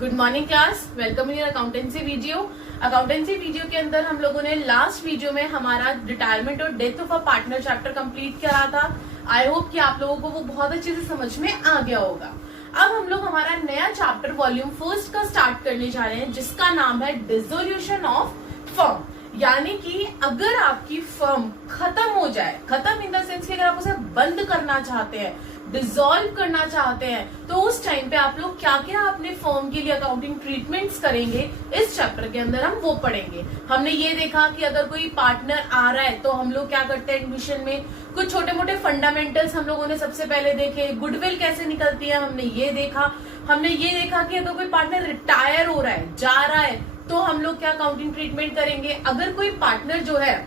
Good morning class, welcome in accountancy video. Accountancy video के अंदर हम लोगों ने लास्ट वीडियो में हमारा रिटायरमेंट और death of a partner chapter complete करा था। आई होप कि आप लोगों को वो बहुत अच्छे से समझ में आ गया होगा। अब हम लोग हमारा नया चैप्टर वॉल्यूम फर्स्ट का स्टार्ट करने जा रहे हैं, जिसका नाम है डिसोल्यूशन ऑफ फर्म। यानी कि अगर आपकी फर्म खत्म हो जाए, खत्म इन द सेंस कि अगर आप उसे बंद करना चाहते हैं, डिसॉल्व करना चाहते हैं, तो उस टाइम पे आप लोग क्या क्या अपने फर्म के लिए अकाउंटिंग ट्रीटमेंट्स करेंगे, इस चैप्टर के अंदर हम वो पढ़ेंगे। हमने ये देखा कि अगर कोई पार्टनर आ रहा है तो हम लोग क्या करते हैं एडमिशन में, कुछ छोटे मोटे फंडामेंटल्स हम लोगों ने सबसे पहले देखे, गुडविल कैसे निकलती है हमने ये देखा। हमने ये देखा कि अगर कोई पार्टनर रिटायर हो रहा है, जा रहा है, तो हम लोग क्या अकाउंटिंग ट्रीटमेंट करेंगे। अगर कोई पार्टनर जो है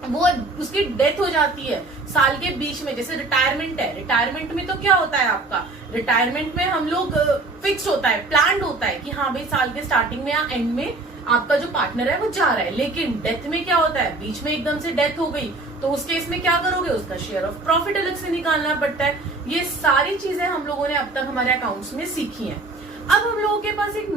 वो उसकी डेथ हो जाती है साल के बीच में, जैसे रिटायरमेंट है, रिटायरमेंट में तो क्या होता है आपका, रिटायरमेंट में हम लोग फिक्स होता है, प्लान होता है कि हाँ भाई साल के स्टार्टिंग में या एंड में आपका जो पार्टनर है वो जा रहा है। लेकिन डेथ में क्या होता है, बीच में एकदम से डेथ हो गई, तो उस केस में क्या करोगे, उसका शेयर ऑफ प्रॉफिट अलग से निकालना पड़ता है। ये सारी चीजें हम लोगों ने अब तक हमारे अकाउंट्स में सीखी हैं। अब हम लोगों के पास एक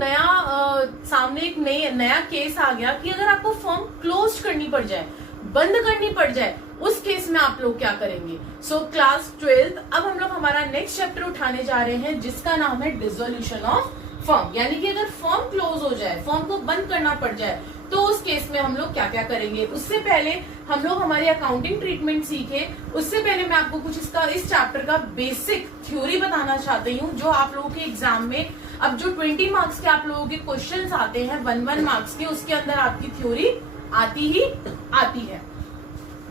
सामने एक नया केस आ गया कि अगर आपको फर्म क्लोज करनी पड़ जाए, बंद करनी पड़ जाए, उस केस में आप लोग क्या करेंगे। सो क्लास 12 अब हम लोग हमारा नेक्स्ट चैप्टर उठाने जा रहे हैं, जिसका नाम है डिसोल्यूशन ऑफ फर्म। यानी कि अगर फर्म क्लोज हो जाए, फर्म को बंद करना पड़ जाए, तो उस केस में हम लोग क्या क्या करेंगे। उससे पहले हम लोग हमारी अकाउंटिंग ट्रीटमेंट सीखे, उससे पहले मैं आपको कुछ इस चैप्टर का बेसिक थ्योरी बताना चाहती हूँ, जो आप लोगों के एग्जाम में अब जो 20 मार्क्स के आप लोगों के क्वेश्चंस आते हैं 1 मार्क्स के, उसके अंदर आपकी थ्योरी आती है।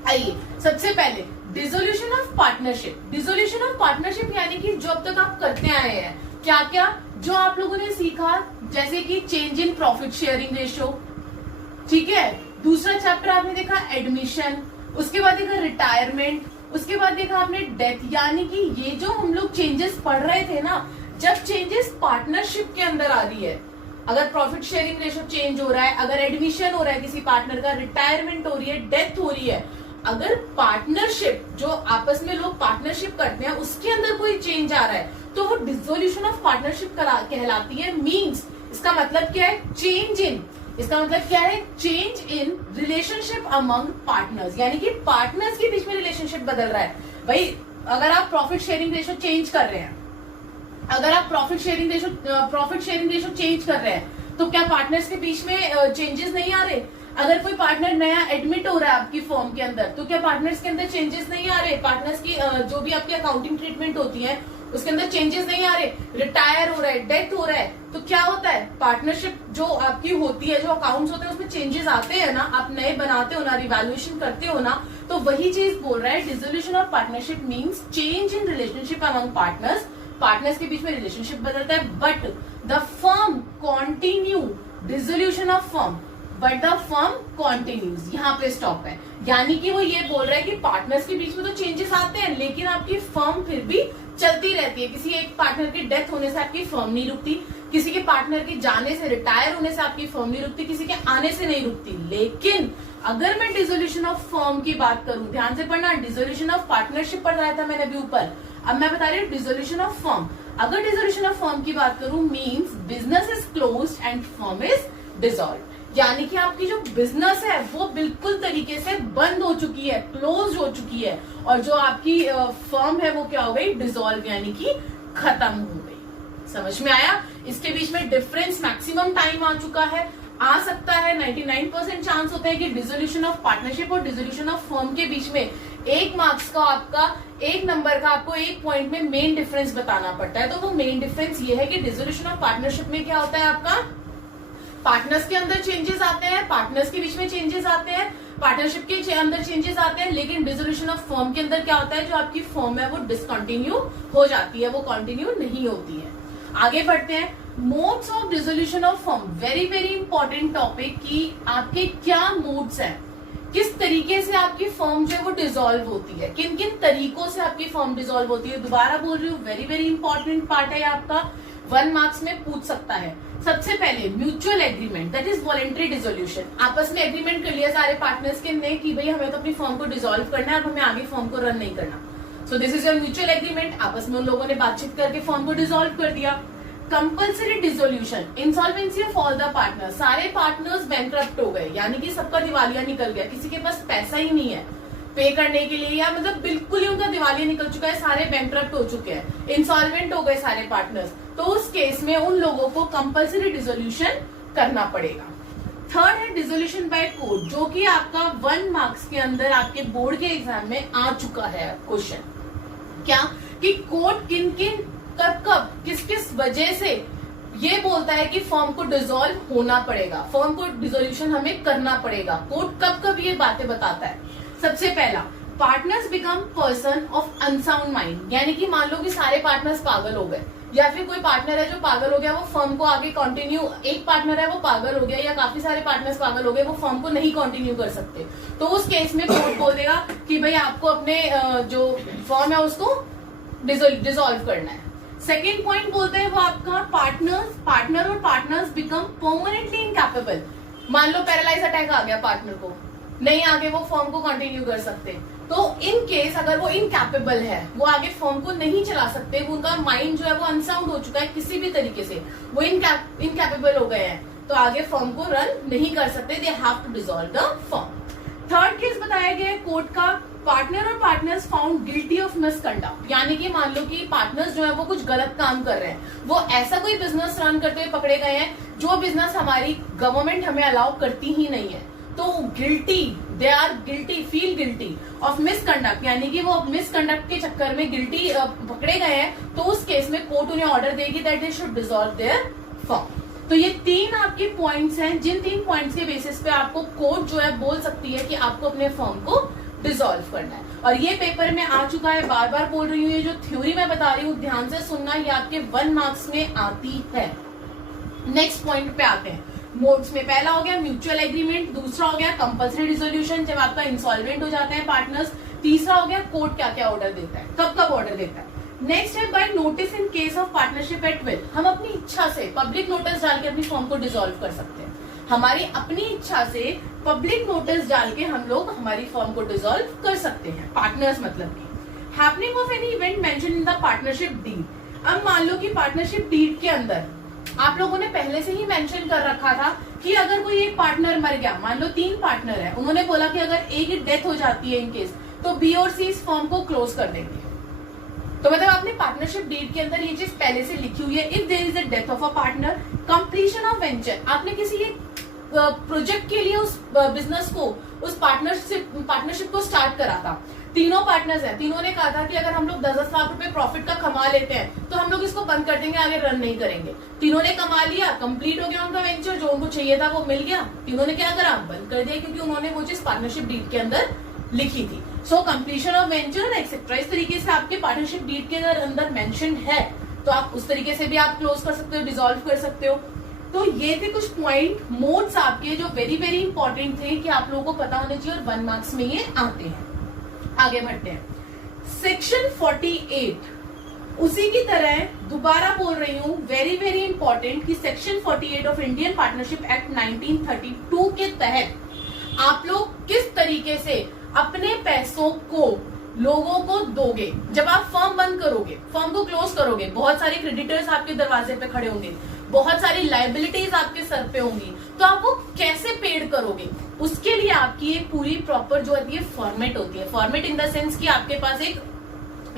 आइए सबसे पहले dissolution of partnership. Dissolution of partnership यानी कि जो अब तक आप करते आए हैं, क्या क्या जो आप लोगों ने सीखा, जैसे कि change in profit sharing ratio, ठीक है। दूसरा चैप्टर आपने देखा एडमिशन, उसके बाद देखा रिटायरमेंट, उसके बाद देखा आपने डेथ। यानी कि ये जो हम लोग चेंजेस पढ़ रहे थे ना, जब चेंजेस पार्टनरशिप के अंदर आ रही है, अगर प्रॉफिट शेयरिंग रेशियो चेंज हो रहा है, अगर एडमिशन हो रहा है किसी पार्टनर का, रिटायरमेंट हो रही है, डेथ हो रही है, अगर पार्टनरशिप जो आपस में लोग पार्टनरशिप करते हैं उसके अंदर कोई चेंज आ रहा है, तो वो डिसोल्यूशन ऑफ पार्टनरशिप कहलाती है। मींस इसका मतलब क्या है, चेंज इन, इसका मतलब क्या है, change in relationship among partners. यानी कि पार्टनर्स के बीच में रिलेशनशिप बदल रहा है। भाई अगर आप प्रॉफिट शेयरिंग रेशियो चेंज कर रहे हैं, अगर आप प्रॉफिट शेयरिंग रेशियो चेंज कर रहे हैं, तो क्या पार्टनर्स के बीच में चेंजेस नहीं आ रहे। अगर कोई पार्टनर नया एडमिट हो रहा है आपकी फर्म के अंदर, तो क्या पार्टनर्स के अंदर चेंजेस नहीं आ रहे। पार्टनर्स की जो भी आपकी अकाउंटिंग ट्रीटमेंट होती है उसके अंदर चेंजेस नहीं आ रहे। रिटायर हो रहा है, डेथ हो रहा है, तो क्या होता है, पार्टनरशिप जो आपकी होती है, जो अकाउंट्स होते हैं उसमें चेंजेस आते हैं ना, आप नए बनाते हो ना, रिवैल्यूएशन करते हो ना, तो वही चीज बोल रहा है dissolution of partnership means change in relationship among partners. Partners के बीच में रिलेशनशिप बदलता है, but the firm continue, dissolution of firm but the firm continues, यहाँ पे स्टॉप है। यानी कि वो ये बोल रहा है कि पार्टनर्स के बीच में तो चेंजेस आते हैं, लेकिन आपकी फर्म फिर भी चलती रहती है। किसी एक पार्टनर की डेथ होने से आपकी फर्म नहीं रुकती, किसी के पार्टनर के जाने से, रिटायर होने से आपकी फर्म नहीं रुकती, किसी के आने से नहीं रुकती। लेकिन अगर मैं डिसोल्यूशन ऑफ फर्म की बात करूं, ध्यान से पढ़ना, डिसोल्यूशन ऑफ पार्टनरशिप पढ़ रहा था मैंने अभी ऊपर, अब मैं बता रही हूँ डिसोल्यूशन ऑफ फर्म। अगर डिसोल्यूशन ऑफ फर्म की बात करूं, means business is closed end firm is dissolved. यानी कि आपकी जो बिजनेस है वो बिल्कुल तरीके से बंद हो चुकी है, क्लोज हो चुकी है, और जो आपकी फर्म है वो क्या हो गई, डिसॉल्व, यानी कि खत्म हो गई। समझ में आया। इसके बीच में डिफरेंस मैक्सिमम टाइम आ चुका है, आ सकता है 99% चांस होते हैं कि डिसोल्यूशन ऑफ पार्टनरशिप और डिसोल्यूशन ऑफ फर्म के बीच में 1 मार्क्स का आपका, 1 नंबर का आपको 1 पॉइंट में मेन डिफरेंस बताना पड़ता है। तो वो मेन डिफरेंस ये है कि डिसोल्यूशन ऑफ पार्टनरशिप में क्या होता है, आपका पार्टनर्स के अंदर चेंजेस आते हैं, पार्टनर्स के बीच में चेंजेस आते हैं, पार्टनरशिप के अंदर चेंजेस आते हैं, लेकिन डिसोल्यूशन ऑफ फर्म के अंदर क्या होता है, जो आपकी फर्म है वो डिसकंटिन्यू हो जाती है, वो कंटिन्यू नहीं होती है। आगे बढ़ते हैं, modes of dissolution of firm, very very important topic कि आपके क्या मोड्स हैं, किस तरीके से आपकी फर्म जो है वो डिसॉल्व होती है, किन किन तरीकों से आपकी फर्म डिसॉल्व होती है। दोबारा बोल रही हूँ, वेरी वेरी इंपॉर्टेंट पार्ट है आपका, 1 मार्क्स में पूछ सकता है। सबसे पहले mutual agreement, that is voluntary dissolution. आपस में एग्रीमेंट कर लिया सारे पार्टनर्स के ने कि भाई हमें तो अपनी फर्म को डिसॉल्व करना है, अब हमें आगे फर्म को रन नहीं करना। So this is your mutual agreement. आपस में उन लोगों ने बातचीत करके फर्म को डिसॉल्व कर दिया। Compulsory dissolution, insolvency of all the partners, सारे पार्टनर्स बैंकरप्ट हो गए, यानी कि सबका दिवालिया निकल गया, किसी के पास पैसा ही नहीं है पे करने के लिए, या मतलब बिल्कुल ही उनका दिवालिया निकल चुका है, सारे बैंकरप्ट हो चुके हैं, इंसॉल्वेंट हो गए सारे पार्टनर्स, तो उस केस में उन लोगों को कंपल्सरी डिसोल्यूशन करना पड़ेगा। थर्ड है डिसोल्यूशन बाय कोर्ट, जो कि आपका 1 मार्क्स के अंदर आपके बोर्ड के एग्जाम में आ चुका है क्वेश्चन, क्या कि कोर्ट किन किन कब कब किस किस वजह से ये बोलता है कि फर्म को डिसॉल्व होना पड़ेगा, फर्म को डिसोल्यूशन हमें करना पड़ेगा, कोर्ट कब कब ये बातें बताता है। सबसे पहला, partners become person of unsound mind, यानी कि मान लो कि सारे पार्टनर्स पागल हो गए, या फिर कोई पार्टनर है जो पागल हो गया, वो फर्म को आगे कंटिन्यू, एक पार्टनर है वो पागल हो गया या काफी सारे पार्टनर्स पागल हो गए, वो फर्म को नहीं कंटिन्यू कर सकते, तो उस केस में कोर्ट बोल देगा कि भाई आपको अपने जो फर्म है उसको डिसॉल्व करना है। सेकेंड पॉइंट बोलते हैं वो आपका पार्टनर और पार्टनर्स बिकम परमानेंटली इनकैपेबल, मान लो पैरालाइज अटैक आ गया पार्टनर को, नहीं आगे वो फर्म को कंटिन्यू कर सकते, तो इन केस अगर वो इनकैपेबल है, वो आगे फर्म को नहीं चला सकते, उनका माइंड जो है वो अनसाउंड हो चुका है किसी भी तरीके से, वो इनकैपेबल हो गए हैं, तो आगे फर्म को रन नहीं कर सकते, they have to dissolve the firm. Third case बताया गया है कोर्ट का, पार्टनर और partners found guilty of misconduct, यानी कि मान लो कि पार्टनर्स जो है वो कुछ गलत काम कर रहे हैं, वो ऐसा कोई बिजनेस रन करते हुए पकड़े गए हैं जो बिजनेस हमारी गवर्नमेंट हमें अलाउ करती ही नहीं है, तो guilty, they are guilty, feel guilty of misconduct, यानी कि वो मिसकंडक्ट के चक्कर में गिल्टी पकड़े गए हैं, तो उस केस में कोर्ट उन्हें ऑर्डर देगी that they should dissolve their firm. तो ये 3 आपके पॉइंट्स हैं, जिन 3 पॉइंट्स के बेसिस पे आपको कोर्ट जो है बोल सकती है कि आपको अपने फर्म को डिसॉल्व करना है, और ये पेपर में आ चुका है, बार बार बोल रही हूँ, ये जो थ्योरी मैं बता रही हूँ ध्यान से सुनना, ये आपके 1 मार्क्स में आती है। नेक्स्ट पॉइंट पे आते हैं, मोड्स में पहला हो गया म्यूचुअल एग्रीमेंट, दूसरा हो गया कंपल्सरी डिसोल्यूशन जब आपका इंसॉल्वेंट हो जाते हैं पार्टनर्स, तीसरा हो गया कोर्ट क्या क्या ऑर्डर देता है, कब कब ऑर्डर देता है। नेक्स्ट है by notice in case of partnership at will, हम अपनी इच्छा से पब्लिक नोटिस डाल के अपनी फर्म को डिसॉल्व कर सकते हैं, हमारी अपनी इच्छा से पब्लिक नोटिस डाल के हम लोग हमारी फर्म को डिसॉल्व कर सकते हैं, पार्टनर्स मतलब की। Happening of any event mention in the partnership deed, अब मान लो कि पार्टनरशिप डीड के अंदर आप लोगों ने पहले से ही मेंशन कर रखा था कि अगर कोई एक पार्टनर मर गया, मान लो 3 पार्टनर है, उन्होंने बोला कि अगर एक की डेथ हो जाती है इन केस, तो बी और सी इस फर्म को क्लोज कर देंगे, तो मतलब आपने पार्टनरशिप डीड के अंदर ये चीज पहले से लिखी हुई है। If there is a death of a partner, completion of venture, आपने किसी एक प्रोजेक्ट के लिए उस बिजनेस को, उस पार्टनरशिप को स्टार्ट करा था, तीनों पार्टनर्स हैं, तीनों ने कहा था कि अगर हम लोग 10-10 लाख रुपए प्रॉफिट का कमा लेते हैं तो हम लोग इसको बंद कर देंगे, आगे रन नहीं करेंगे। तीनों ने कमा लिया, कंप्लीट हो गया उनका वेंचर, जो उनको चाहिए था वो मिल गया, तीनों ने क्या करा, बंद कर दिया, क्योंकि उन्होंने वो चीज पार्टनरशिप डीड के अंदर लिखी थी। सो कंप्लीशन ऑफ वेंचर एक्सेट्रा, इस तरीके से आपके पार्टनरशिप डीड के अंदर मेंशन है, तो आप उस तरीके से भी आप क्लोज कर सकते हो, डिसॉल्व कर सकते हो। तो ये थे कुछ पॉइंट, मोड्स आपके जो वेरी वेरी इंपॉर्टेंट थे कि आप लोगों को पता होने चाहिए, और 1 मार्क्स में ये आते हैं। आगे बढ़ते हैं, सेक्शन 48 उसी की तरह दोबारा बोल रही हूं, वेरी वेरी इंपॉर्टेंट, कि section 48 of Indian partnership act 1932 के तहत आप लोग किस तरीके से अपने पैसों को लोगों को दोगे। जब आप फर्म बंद करोगे, फर्म को क्लोज करोगे, बहुत सारे क्रेडिटर्स आपके दरवाजे पे खड़े होंगे, बहुत सारी लाइबिलिटीज आपके सर पे होंगी, तो आप वो कैसे पेड करोगे, उसके लिए आपकी एक पूरी प्रॉपर जो होती है फॉर्मेट होती है। फॉर्मेट इन द सेंस कि आपके पास एक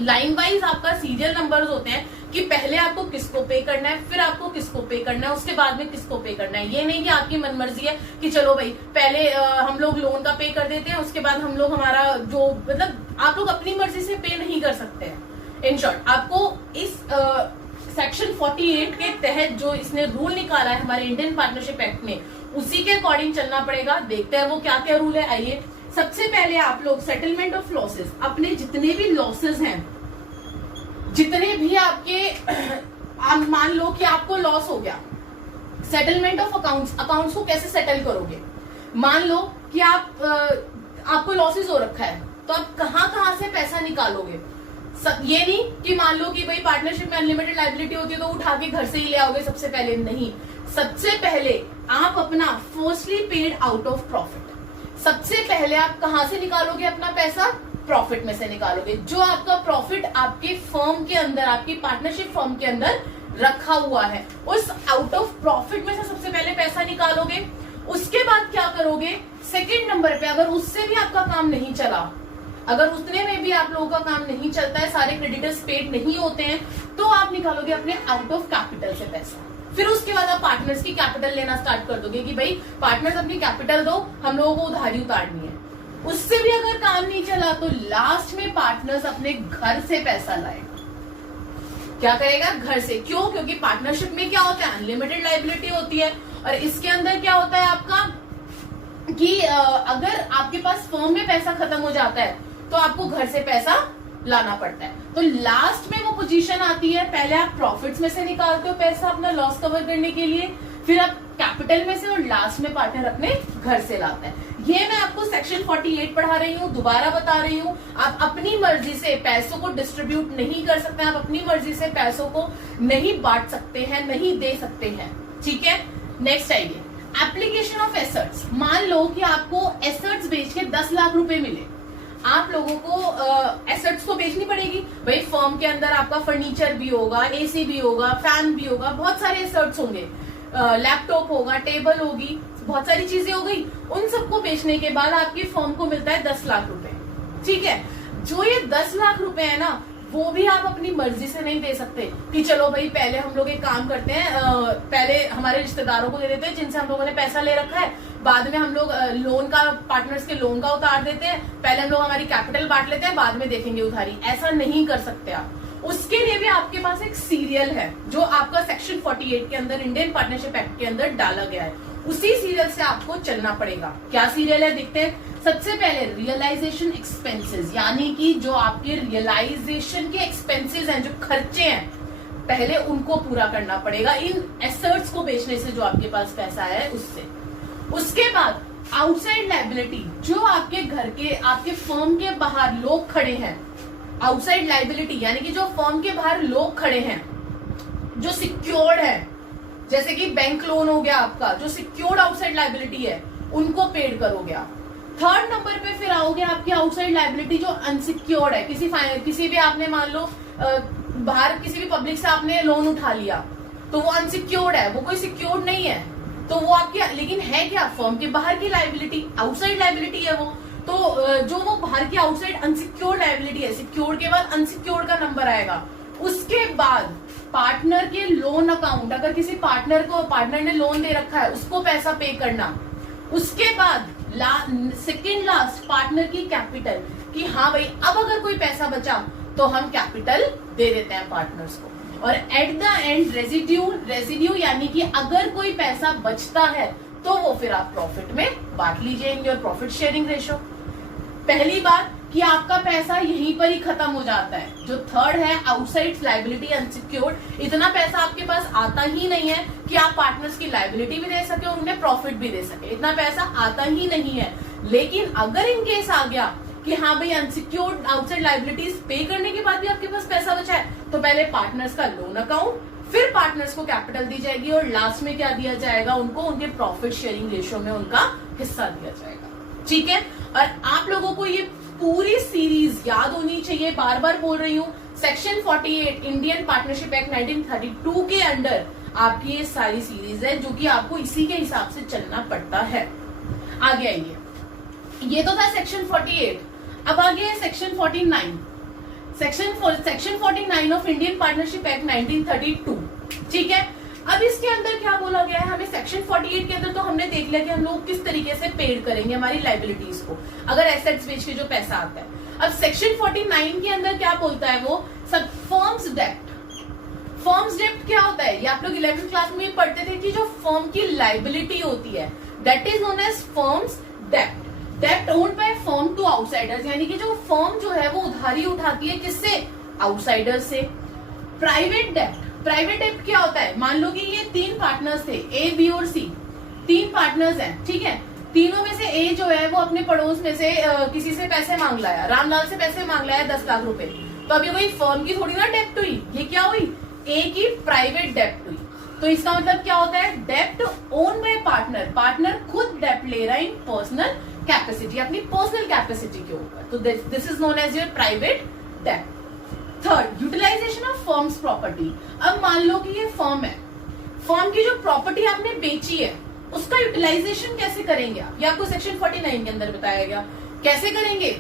लाइन वाइज आपका सीरियल नंबर्स होते हैं कि पहले आपको किसको पे करना है, फिर आपको किसको पे करना है, उसके बाद में किसको पे करना है। ये नहीं कि आपकी मनमर्जी है कि चलो भाई पहले हम लोग लोन का पे कर देते हैं, उसके बाद हम लोग हमारा जो, मतलब आप लोग अपनी मर्जी से पे नहीं कर सकते हैं। इन शॉर्ट आपको इस सेक्शन 48 के तहत जो इसने रूल निकाला है हमारे इंडियन पार्टनरशिप एक्ट ने, उसी के अकॉर्डिंग चलना पड़ेगा। देखते हैं वो क्या क्या रूल है। आइए, सबसे पहले आप लोग सेटलमेंट ऑफ लॉसेस, अपने जितने भी लॉसेस हैं, जितने भी आपके मान लो कि आपको लॉस हो गया, सेटलमेंट ऑफ अकाउंट्स, अकाउंट्स को कैसे सेटल करोगे। मान लो कि आपको लॉसेस हो रखा है, तो आप कहां से पैसा निकालोगे। ये नहीं कि मान लो कि भाई पार्टनरशिप में अनलिमिटेड लायबिलिटी होती है तो उठा के घर से ही ले आओगे सबसे पहले, नहीं। सबसे पहले आप अपना firstly paid out of profit, सबसे पहले आप कहां से निकालोगे अपना पैसा, प्रॉफिट में से निकालोगे। जो आपका प्रॉफिट आपके फर्म के अंदर, आपकी पार्टनरशिप फर्म के अंदर रखा हुआ है, उस आउट ऑफ प्रॉफिट में से सबसे पहले पैसा निकालोगे। उसके बाद क्या करोगे, सेकंड नंबर पे अगर उससे भी आपका काम नहीं चला, अगर उतने में भी आप लोगों का काम नहीं चलता है, सारे क्रेडिटर्स पेड नहीं होते हैं, तो आप निकालोगे अपने आउट ऑफ कैपिटल से पैसा। फिर उसके बाद आप पार्टनर्स की कैपिटल लेना स्टार्ट कर दोगे कि भाई पार्टनर्स अपनी कैपिटल दो, हम लोगों को उधारी उतारनी है। उससे भी अगर काम नहीं चला तो लास्ट में पार्टनर्स अपने घर से पैसा लाएगा। क्या करेगा, घर से। क्यों? क्योंकि पार्टनरशिप में क्या होता है, अनलिमिटेड लायबिलिटी होती है, और इसके अंदर क्या होता है आपका कि अगर आपके पास फर्म में पैसा खत्म हो जाता है तो आपको घर से पैसा लाना पड़ता है। तो लास्ट में वो पोजीशन आती है, पहले आप प्रॉफिट्स में से निकालते हो पैसा अपना लॉस कवर करने के लिए, फिर आप कैपिटल में से, और लास्ट में पार्टनर अपने घर से लाता है। ये मैं आपको सेक्शन 48 पढ़ा रही हूँ, दोबारा बता रही हूँ। आप अपनी मर्जी से पैसों को डिस्ट्रीब्यूट नहीं कर सकते, आप अपनी मर्जी से पैसों को नहीं बांट सकते हैं, नहीं दे सकते हैं। ठीक है, नेक्स्ट आइए, एप्लीकेशन ऑफ एसेट्स। मान लो कि आपको एसेट्स बेच के 10 लाख रुपए मिले, आप लोगों को एसेट्स को बेचनी पड़ेगी। भाई फर्म के अंदर आपका फर्नीचर भी होगा, एसी भी होगा, फैन भी होगा, बहुत सारे एसेट्स होंगे, लैपटॉप होगा, टेबल होगी, बहुत सारी चीजें हो गई। उन सबको बेचने के बाद आपकी फर्म को मिलता है 10 लाख रुपए। ठीक है, जो ये 10 लाख रुपए है ना, वो भी आप अपनी मर्जी से नहीं दे सकते कि चलो भाई पहले हम लोग एक काम करते हैं, पहले हमारे रिश्तेदारों को दे देते हैं जिनसे हम लोगों ने पैसा ले रखा है, बाद में हम लोग लोन का, पार्टनर्स के लोन का उतार देते हैं, पहले हम लोग हमारी कैपिटल बांट लेते हैं, बाद में देखेंगे उधारी। ऐसा नहीं कर सकते आप। उसके लिए भी आपके पास एक सीरियल है जो आपका सेक्शन 48 के अंदर, इंडियन पार्टनरशिप एक्ट के अंदर डाला गया है। उसी सीरियल से आपको चलना पड़ेगा। क्या सीरियल है, देखते हैं। सबसे पहले रियलाइजेशन एक्सपेंसेस, यानी कि जो आपके रियलाइजेशन के एक्सपेंसेस हैं, जो खर्चे हैं, पहले उनको पूरा करना पड़ेगा इन एसेट्स को बेचने से जो आपके पास पैसा है उससे। उसके बाद आउटसाइड लायबिलिटी, जो आपके घर के, आपके फर्म के बाहर लोग खड़े हैं, आउटसाइड लायबिलिटी यानी कि जो फर्म के बाहर लोग खड़े हैं, जो सिक्योर्ड है, जैसे कि बैंक लोन हो गया आपका, जो सिक्योर्ड आउटसाइड लायबिलिटी है, उनको पेड करोगे आप। थर्ड नंबर पे फिर आओगे आपकी आउटसाइड लायबिलिटी जो अनसिक्योर्ड है। किसी भी आपने मान लो बाहर किसी भी पब्लिक से आपने लोन उठा लिया, तो वो अनसिक्योर्ड है, वो कोई सिक्योर्ड नहीं है, तो वो आपकी, लेकिन है क्या, फर्म के बाहर की लायबिलिटी, आउटसाइड लायबिलिटी है वो। तो जो वो बाहर की आउटसाइड अनसिक्योर्ड लायबिलिटी है, सिक्योर्ड के बाद अनसिक्योर्ड का नंबर आएगा। उसके बाद पार्टनर के लोन अकाउंट, अगर किसी पार्टनर ने लोन दे रखा है, उसको पैसा पे करना। उसके बाद सेकेंड लास्ट पार्टनर की कैपिटल, कि हाँ भाई अब अगर कोई पैसा बचा तो हम कैपिटल दे देते हैं पार्टनर्स को। और एट द एंड रेजिड्यू यानी कि अगर कोई पैसा बचता है तो वो फिर आप प्रॉफिट में बांट लीजिए in your profit sharing ratio. पहली बात कि आपका पैसा यहीं पर ही खत्म हो जाता है। जो थर्ड है आउटसाइड लायबिलिटी अनसिक्योर्ड, इतना पैसा आपके पास आता ही नहीं है कि आप पार्टनर्स की लायबिलिटी भी दे सके और उन्हें प्रॉफिट भी दे सके, इतना पैसा आता ही नहीं है। लेकिन अगर इन केस आ गया कि हाँ भाई अनसिक्योर्ड आउटसाइड लायबिलिटीज पे करने के बाद भी आपके पास पैसा बचा है, तो पहले पार्टनर्स का लोन अकाउंट, फिर पार्टनर्स को कैपिटल दी जाएगी, और लास्ट में क्या दिया जाएगा उनको, उनके प्रॉफिट शेयरिंग रेशियो में उनका हिस्सा दिया जाएगा। ठीक है, और आप लोगों को ये पूरी सीरीज याद होनी चाहिए, बार बार बोल रही हूँ। सेक्शन 48 इंडियन पार्टनरशिप एक्ट 1932 के अंडर आपकी ये सारी सीरीज है, जो कि आपको इसी के हिसाब से चलना पड़ता है। आगे आइए, ये तो था सेक्शन 48। अब आगे है section 49। Section 49 of Indian partnership act 1932। ठीक है, अब इसके अंदर क्या बोला गया है, हमें सेक्शन 48 के अंदर तो हमने देख लिया कि हम लोग किस तरीके से पेड करेंगे हमारी लायबिलिटीज को, अगर एसेट्स बेच के जो पैसा आता है। अब सेक्शन 49 के अंदर क्या बोलता है वो, सब फर्म्स डेप्ट। फर्म्स डेप्ट क्या होता है, ये आप लोग 11th क्लास में पढ़ते थे कि जो फर्म की लायबिलिटी होती है that is known as firms डेप्ट। डेप्ट owned by firm to outsiders, यानी कि जो फर्म जो है वो उधारी उठाती है किससे, आउटसाइडर्स से। प्राइवेट डेप्ट क्या होता है, मान लो कि ये 3 पार्टनर्स थे, ए बी और सी, 3 पार्टनर्स हैं। ठीक है, तीनों में से ए जो है वो अपने पड़ोस में से किसी से पैसे मांग लाया, रामलाल से पैसे मांग लाया 10 लाख रुपए। तो अभी कोई फर्म की थोड़ी ना डेप्ट हुई, ये क्या हुई, ए की प्राइवेट डेप्ट हुई। तो इसका मतलब क्या होता है, डेप्ट ओन बाय पार्टनर, पार्टनर खुद डेप्ट ले रहा है इन पर्सनल कैपेसिटी, अपनी पर्सनल कैपेसिटी के ऊपर, तो this is known as your private डेप्ट। Third, utilization of firm's property. अब मान लो कि ये फर्म है, फर्म की जो प्रॉपर्टी आपने बेची है उसका यूटिलाइजेशन कैसे करेंगे आप, ये आपको सेक्शन 49 के अंदर बताया गया। कैसे करेंगे,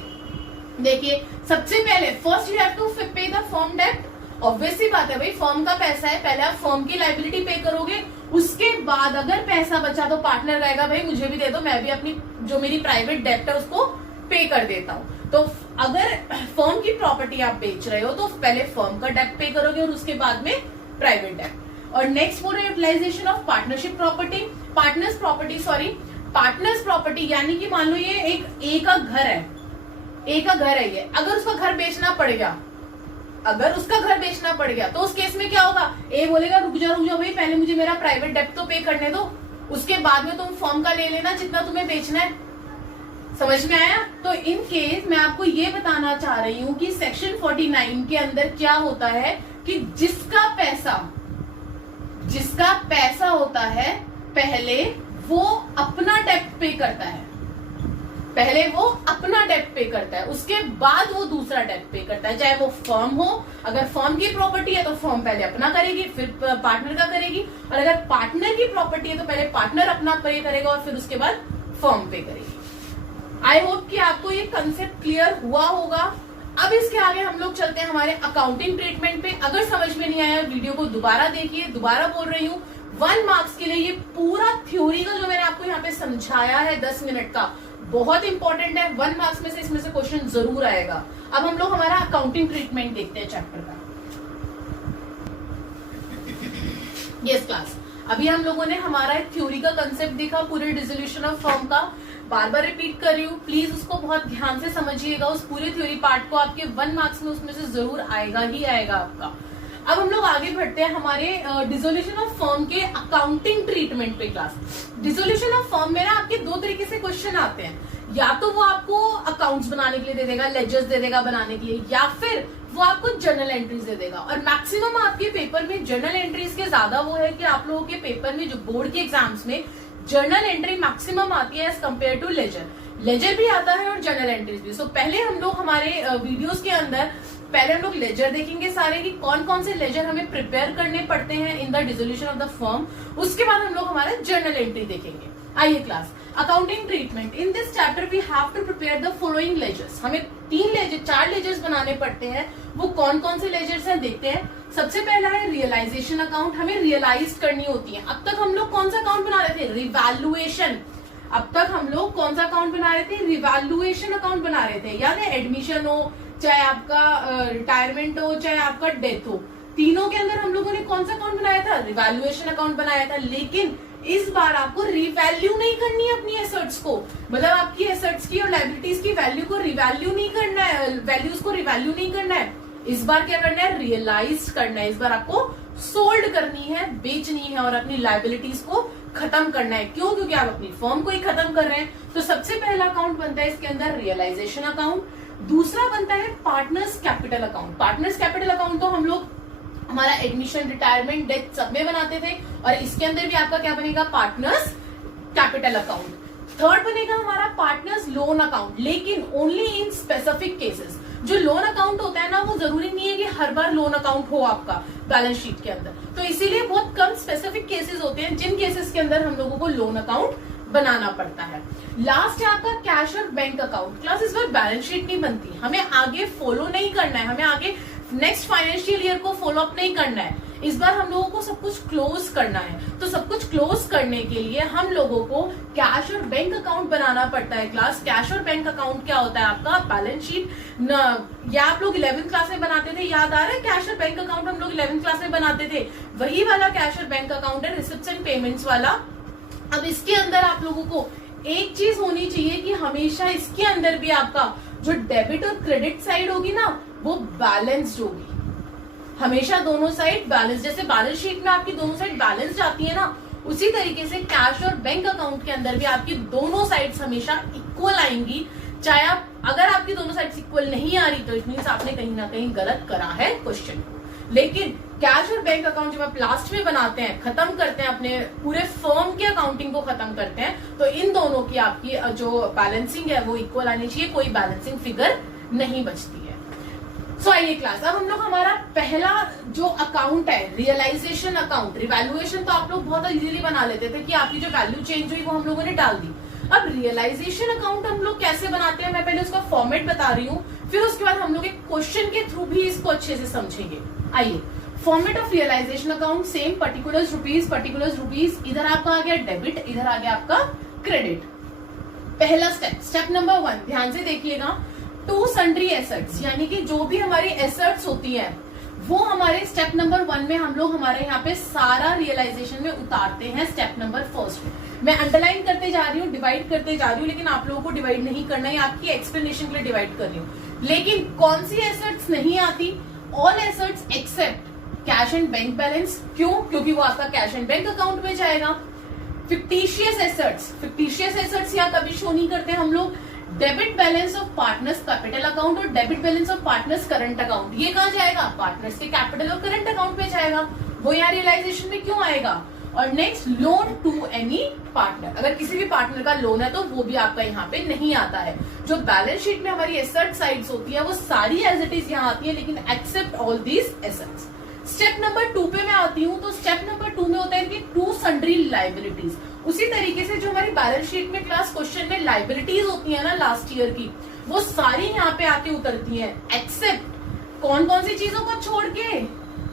देखिए सबसे पहले फर्स्ट यू हैव टू पे द फर्म डेट। ऑब्वियस सी बात है भाई, फर्म का पैसा है, पहले आप फर्म की लायबिलिटी पे करोगे, उसके बाद अगर पैसा बचा तो पार्टनर रहेगा भाई मुझे भी दे दो, मैं भी अपनी जो मेरी प्राइवेट डेप्ट है उसको पे कर देता हूं। तो अगर फर्म की प्रॉपर्टी आप बेच रहे हो तो पहले फर्म का डेप्ट पे करोगे और उसके बाद में प्राइवेट डेप्ट। और नेक्स्ट बोल रहे utilization of partnership property, partners property यानी कि मान लो ये एक ए का घर है, ए का घर है ये, अगर उसका घर बेचना पड़ गया, अगर उसका घर बेचना पड़ गया तो उस केस में क्या होगा, ए बोलेगा रुक जाओ भाई पहले मुझे मेरा प्राइवेट डेप्ट तो पे करने दो, उसके बाद में तुम फर्म का ले लेना जितना तुम्हें बेचना है। समझ में आया? तो इन केस मैं आपको ये बताना चाह रही हूं कि सेक्शन 49 के अंदर क्या होता है कि जिसका पैसा होता है पहले वो अपना डेप्ट पे करता है, पहले वो अपना डेप्ट पे करता है, उसके बाद वो दूसरा डेप्ट पे करता है। चाहे वो फर्म हो, अगर फर्म की प्रॉपर्टी है तो फर्म पहले अपना करेगी फिर पार्टनर का करेगी, और अगर पार्टनर की प्रॉपर्टी है तो पहले पार्टनर अपना पे करेगा और फिर उसके बाद फर्म पे करेगी। आई होप कि आपको ये कंसेप्ट क्लियर हुआ होगा। अब इसके आगे हम लोग चलते हैं हमारे अकाउंटिंग ट्रीटमेंट पे। अगर समझ में नहीं आया वीडियो को दोबारा देखिए, दोबारा बोल रही हूँ 1 मार्क्स के लिए ये पूरा थ्योरी का जो मैंने आपको यहाँ पे समझाया है 10 मिनट का बहुत इंपॉर्टेंट है। 1 मार्क्स में से इसमें से क्वेश्चन जरूर आएगा। अब हम लोग हमारा अकाउंटिंग ट्रीटमेंट देखते हैं चैप्टर का। यस क्लास, अभी हम लोगों ने हमारा एक थ्योरी का कंसेप्ट देखा पूरे डिसोल्यूशन ऑफ फर्म का। बार बार रिपीट कर रही हूँ, प्लीज उसको बहुत ध्यान से समझिएगा, उस पूरे थ्योरी पार्ट को आपके 1 मार्क्स में उसमें से जरूर आएगा ही आएगा आपका। अब हम लोग आगे बढ़ते हैं हमारे डिसोल्यूशन ऑफ फर्म के अकाउंटिंग ट्रीटमेंट पे क्लास। डिसोल्यूशन ऑफ फर्म में ना आपके 2 तरीके से क्वेश्चन आते हैं, या तो वो आपको अकाउंट्स बनाने के लिए दे देगा, लेजर्स दे देगा बनाने के लिए, या फिर वो आपको जर्नल एंट्रीज दे देगा। और मैक्सिमम आपके पेपर में जर्नल एंट्रीज के ज्यादा वो है कि आप लोगों के पेपर में जो बोर्ड के एग्जाम्स में जर्नल एंट्री मैक्सिमम आती है as compare to ledger. Ledger भी आता है और जर्नल एंट्रीज भी। सो पहले हम लोग हमारे वीडियोस के अंदर पहले हम लोग लेजर देखेंगे सारे कि कौन कौन से लेजर हमें प्रिपेयर करने पड़ते हैं in the dissolution of the firm. उसके बाद हम लोग हमारा जर्नल एंट्री देखेंगे। आइए class, accounting treatment. In this chapter we have to prepare the following ledgers. हमें 4 लेजर्स बनाने पड़ते हैं। वो कौन कौन से लेजर्स हैं देखते हैं। सबसे पहला है रियलाइजेशन अकाउंट, हमें रियलाइज करनी होती है। अब तक हम लोग कौन सा अकाउंट बना रहे थे, रिवैल्यूएशन। अब तक हम लोग कौन सा अकाउंट बना रहे थे, रिवैल्यूएशन अकाउंट बना रहे थे। यानी एडमिशन हो, चाहे आपका रिटायरमेंट हो, चाहे आपका डेथ हो, तीनों के अंदर हम लोगों ने कौन सा अकाउंट बनाया था, रिवैल्यूएशन अकाउंट बनाया था। लेकिन इस बार आपको रिवैल्यू नहीं करनी है अपनी एसेट्स को, मतलब आपकी एसेट्स की और लायबिलिटीज की वैल्यू को रिवैल्यू नहीं करना है, वैल्यूज को रिवैल्यू नहीं करना है। इस बार क्या करना है, रियलाइज करना है। इस बार आपको सोल्ड करनी है, बेचनी है और अपनी लायबिलिटीज को खत्म करना है। क्यों? क्योंकि आप अपनी फर्म को ही खत्म कर रहे हैं। तो सबसे पहला अकाउंट बनता है इसके अंदर रियलाइजेशन अकाउंट। दूसरा बनता है partners capital account. Partners capital account तो हम लोग हमारा एडमिशन, रिटायरमेंट, डेथ सब में बनाते थे, और इसके अंदर भी आपका क्या बनेगा, पार्टनर्स कैपिटल अकाउंट। थर्ड बनेगा हमारा पार्टनर्स लोन अकाउंट, लेकिन ओनली इन स्पेसिफिक केसेस। जो लोन अकाउंट होता है ना, वो जरूरी नहीं है कि हर बार लोन अकाउंट हो आपका बैलेंस शीट के अंदर, तो इसीलिए बहुत कम स्पेसिफिक केसेस होते हैं जिन केसेस के अंदर हम लोगों को लोन अकाउंट बनाना पड़ता है। लास्ट है आपका कैश और बैंक अकाउंट। क्लास इस बार बैलेंस शीट नहीं बनती, हमें आगे फॉलो नहीं करना है, हमें आगे नेक्स्ट फाइनेंशियल ईयर को फॉलो अप नहीं करना है। इस बार हम लोगों को सब कुछ क्लोज करना है। तो सब कुछ क्लोज करने के लिए हम लोगों को कैश और बैंक अकाउंट बनाना पड़ता है। क्लास कैश और बैंक अकाउंट क्या होता है आपका, बैलेंस शीट या आप लोग 11th क्लास में बनाते थे, याद आ रहा है? कैश और बैंक अकाउंट हम लोग 11th क्लास में बनाते थे, वही वाला कैश और बैंक अकाउंट है, रिसिप्ट्स एंड पेमेंट्स वाला। अब इसके अंदर आप लोगों को एक चीज होनी चाहिए कि हमेशा इसके अंदर भी आपका जो डेबिट और क्रेडिट साइड होगी ना, वो बैलेंस्ड होगी। हमेशा दोनों साइड बैलेंस, जैसे बैलेंस शीट में आपकी दोनों साइड बैलेंस जाती है ना, उसी तरीके से कैश और बैंक अकाउंट के अंदर भी आपकी दोनों साइड्स हमेशा इक्वल आएंगी। चाहे आप, अगर आपकी दोनों साइड्स इक्वल नहीं आ रही तो इट मींस आपने कहीं ना कहीं गलत करा है क्वेश्चन को। लेकिन कैश और बैंक अकाउंट जब आप लास्ट में बनाते हैं, खत्म करते हैं, अपने पूरे फर्म की अकाउंटिंग को खत्म करते हैं, तो इन दोनों की आपकी जो बैलेंसिंग है वो इक्वल आनी चाहिए, कोई बैलेंसिंग फिगर नहीं बचती है। सो आइए क्लास, अब हम लोग हमारा पहला जो अकाउंट है रियलाइजेशन अकाउंट, रिवैल्यूएशन तो आप लोग बहुत इजीली बना लेते थे कि आपकी जो वैल्यू चेंज हुई वो हम लोगों ने डाल दी। अब रियलाइजेशन अकाउंट हम लोग कैसे बनाते हैं, मैं पहले उसका फॉर्मेट बता रही हूँ, फिर उसके बाद हम लोग एक क्वेश्चन के थ्रू भी इसको अच्छे से समझेंगे। आइए, format of realization account same, particulars rupees, इधर आपका आ गया डेबिट, इधर आ गया आपका क्रेडिट। पहला स्टेप नंबर 1, ध्यान से देखिएगा, टू सन्ड्री एसेट्स, यानी कि जो भी हमारी एसेट्स होती हैं वो हमारे स्टेप नंबर 1 में हम लोग हमारे यहाँ पे सारा रियलाइजेशन में उतारते हैं। स्टेप नंबर 1 में मैं अंडरलाइन करते जा रही हूँ, डिवाइड करते जा रही हूँ, लेकिन आप लोगों को डिवाइड नहीं करना है, आपकी एक्सप्लेनेशन के लिए डिवाइड कर रही हूँ। लेकिन कौन सी एसेट्स नहीं आती, all assets except cash and bank balance. क्यों? क्योंकि वो आपका कैश एंड बैंक अकाउंट में जाएगा। फिक्टिशियस एसेट्स यहाँ कभी शो नहीं करते हम लोग। Debit balance of partners capital account और debit balance of partners current account, ये कहाँ जाएगा? पार्टनर्स के कैपिटल और करंट अकाउंट में जाएगा, वो यहाँ रियलाइजेशन में क्यों आएगा? और next, loan to any partner, अगर किसी भी पार्टनर का लोन है तो वो भी आपका यहाँ पे नहीं आता है। जो बैलेंस शीट में हमारी एसेट साइड्स होती है वो सारी एज इट इज यहाँ आती है, लेकिन except all these assets. Step number 2 पे मैं आती हूँ, तो स्टेप नंबर 2 में होता है कि टू सन्ड्री लाइबिलिटीज। उसी तरीके से जो हमारी बैलेंस शीट में क्लास क्वेश्चन में लाइबिलिटीज होती है ना लास्ट ईयर की, वो सारी यहाँ पे आके उतरती हैं, एक्सेप्ट कौन कौन सी चीजों को छोड़ के?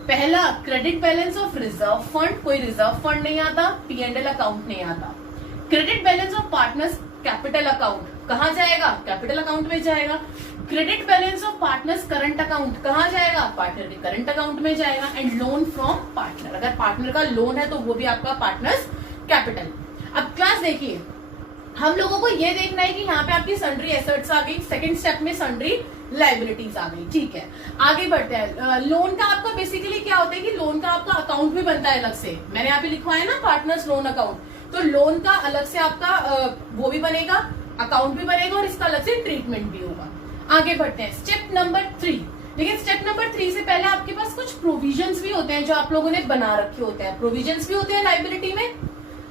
पहला, credit balance of reserve fund, कोई रिजर्व फंड नहीं आता, P&L अकाउंट नहीं आता। Credit balance of partners capital account कहाँ जाएगा? कैपिटल अकाउंट में जाएगा। Credit balance of partners current account कहाँ जाएगा? पार्टनर के करंट अकाउंट में जाएगा। एंड लोन फ्रॉम पार्टनर, अगर पार्टनर का लोन है तो वो भी आपका पार्टनर्स कैपिटल। अब क्लास देखिए, हम लोगों को ये देखना है कि यहाँ पे आपकी सन्ड्री एसेट्स आ गई, सेकंड स्टेप में सन्ड्री लाइबिलिटीज आ गई, ठीक है। आगे बढ़ते हैं। लोन का आपका बेसिकली क्या होता है कि लोन का आपका अकाउंट भी बनता है अलग से, मैंने यहाँ पे लिखवा है ना पार्टनर्स लोन अकाउंट, तो लोन का अलग से आपका वो भी बनेगा, अकाउंट भी बनेगा और इसका अलग से ट्रीटमेंट भी होगा। आगे बढ़ते हैं स्टेप नंबर 3। लेकिन स्टेप नंबर 3 से पहले आपके पास कुछ प्रोविजंस भी होते हैं जो आप लोगों ने बना रखे होते हैं। प्रोविजंस भी होते हैं लाइबिलिटी में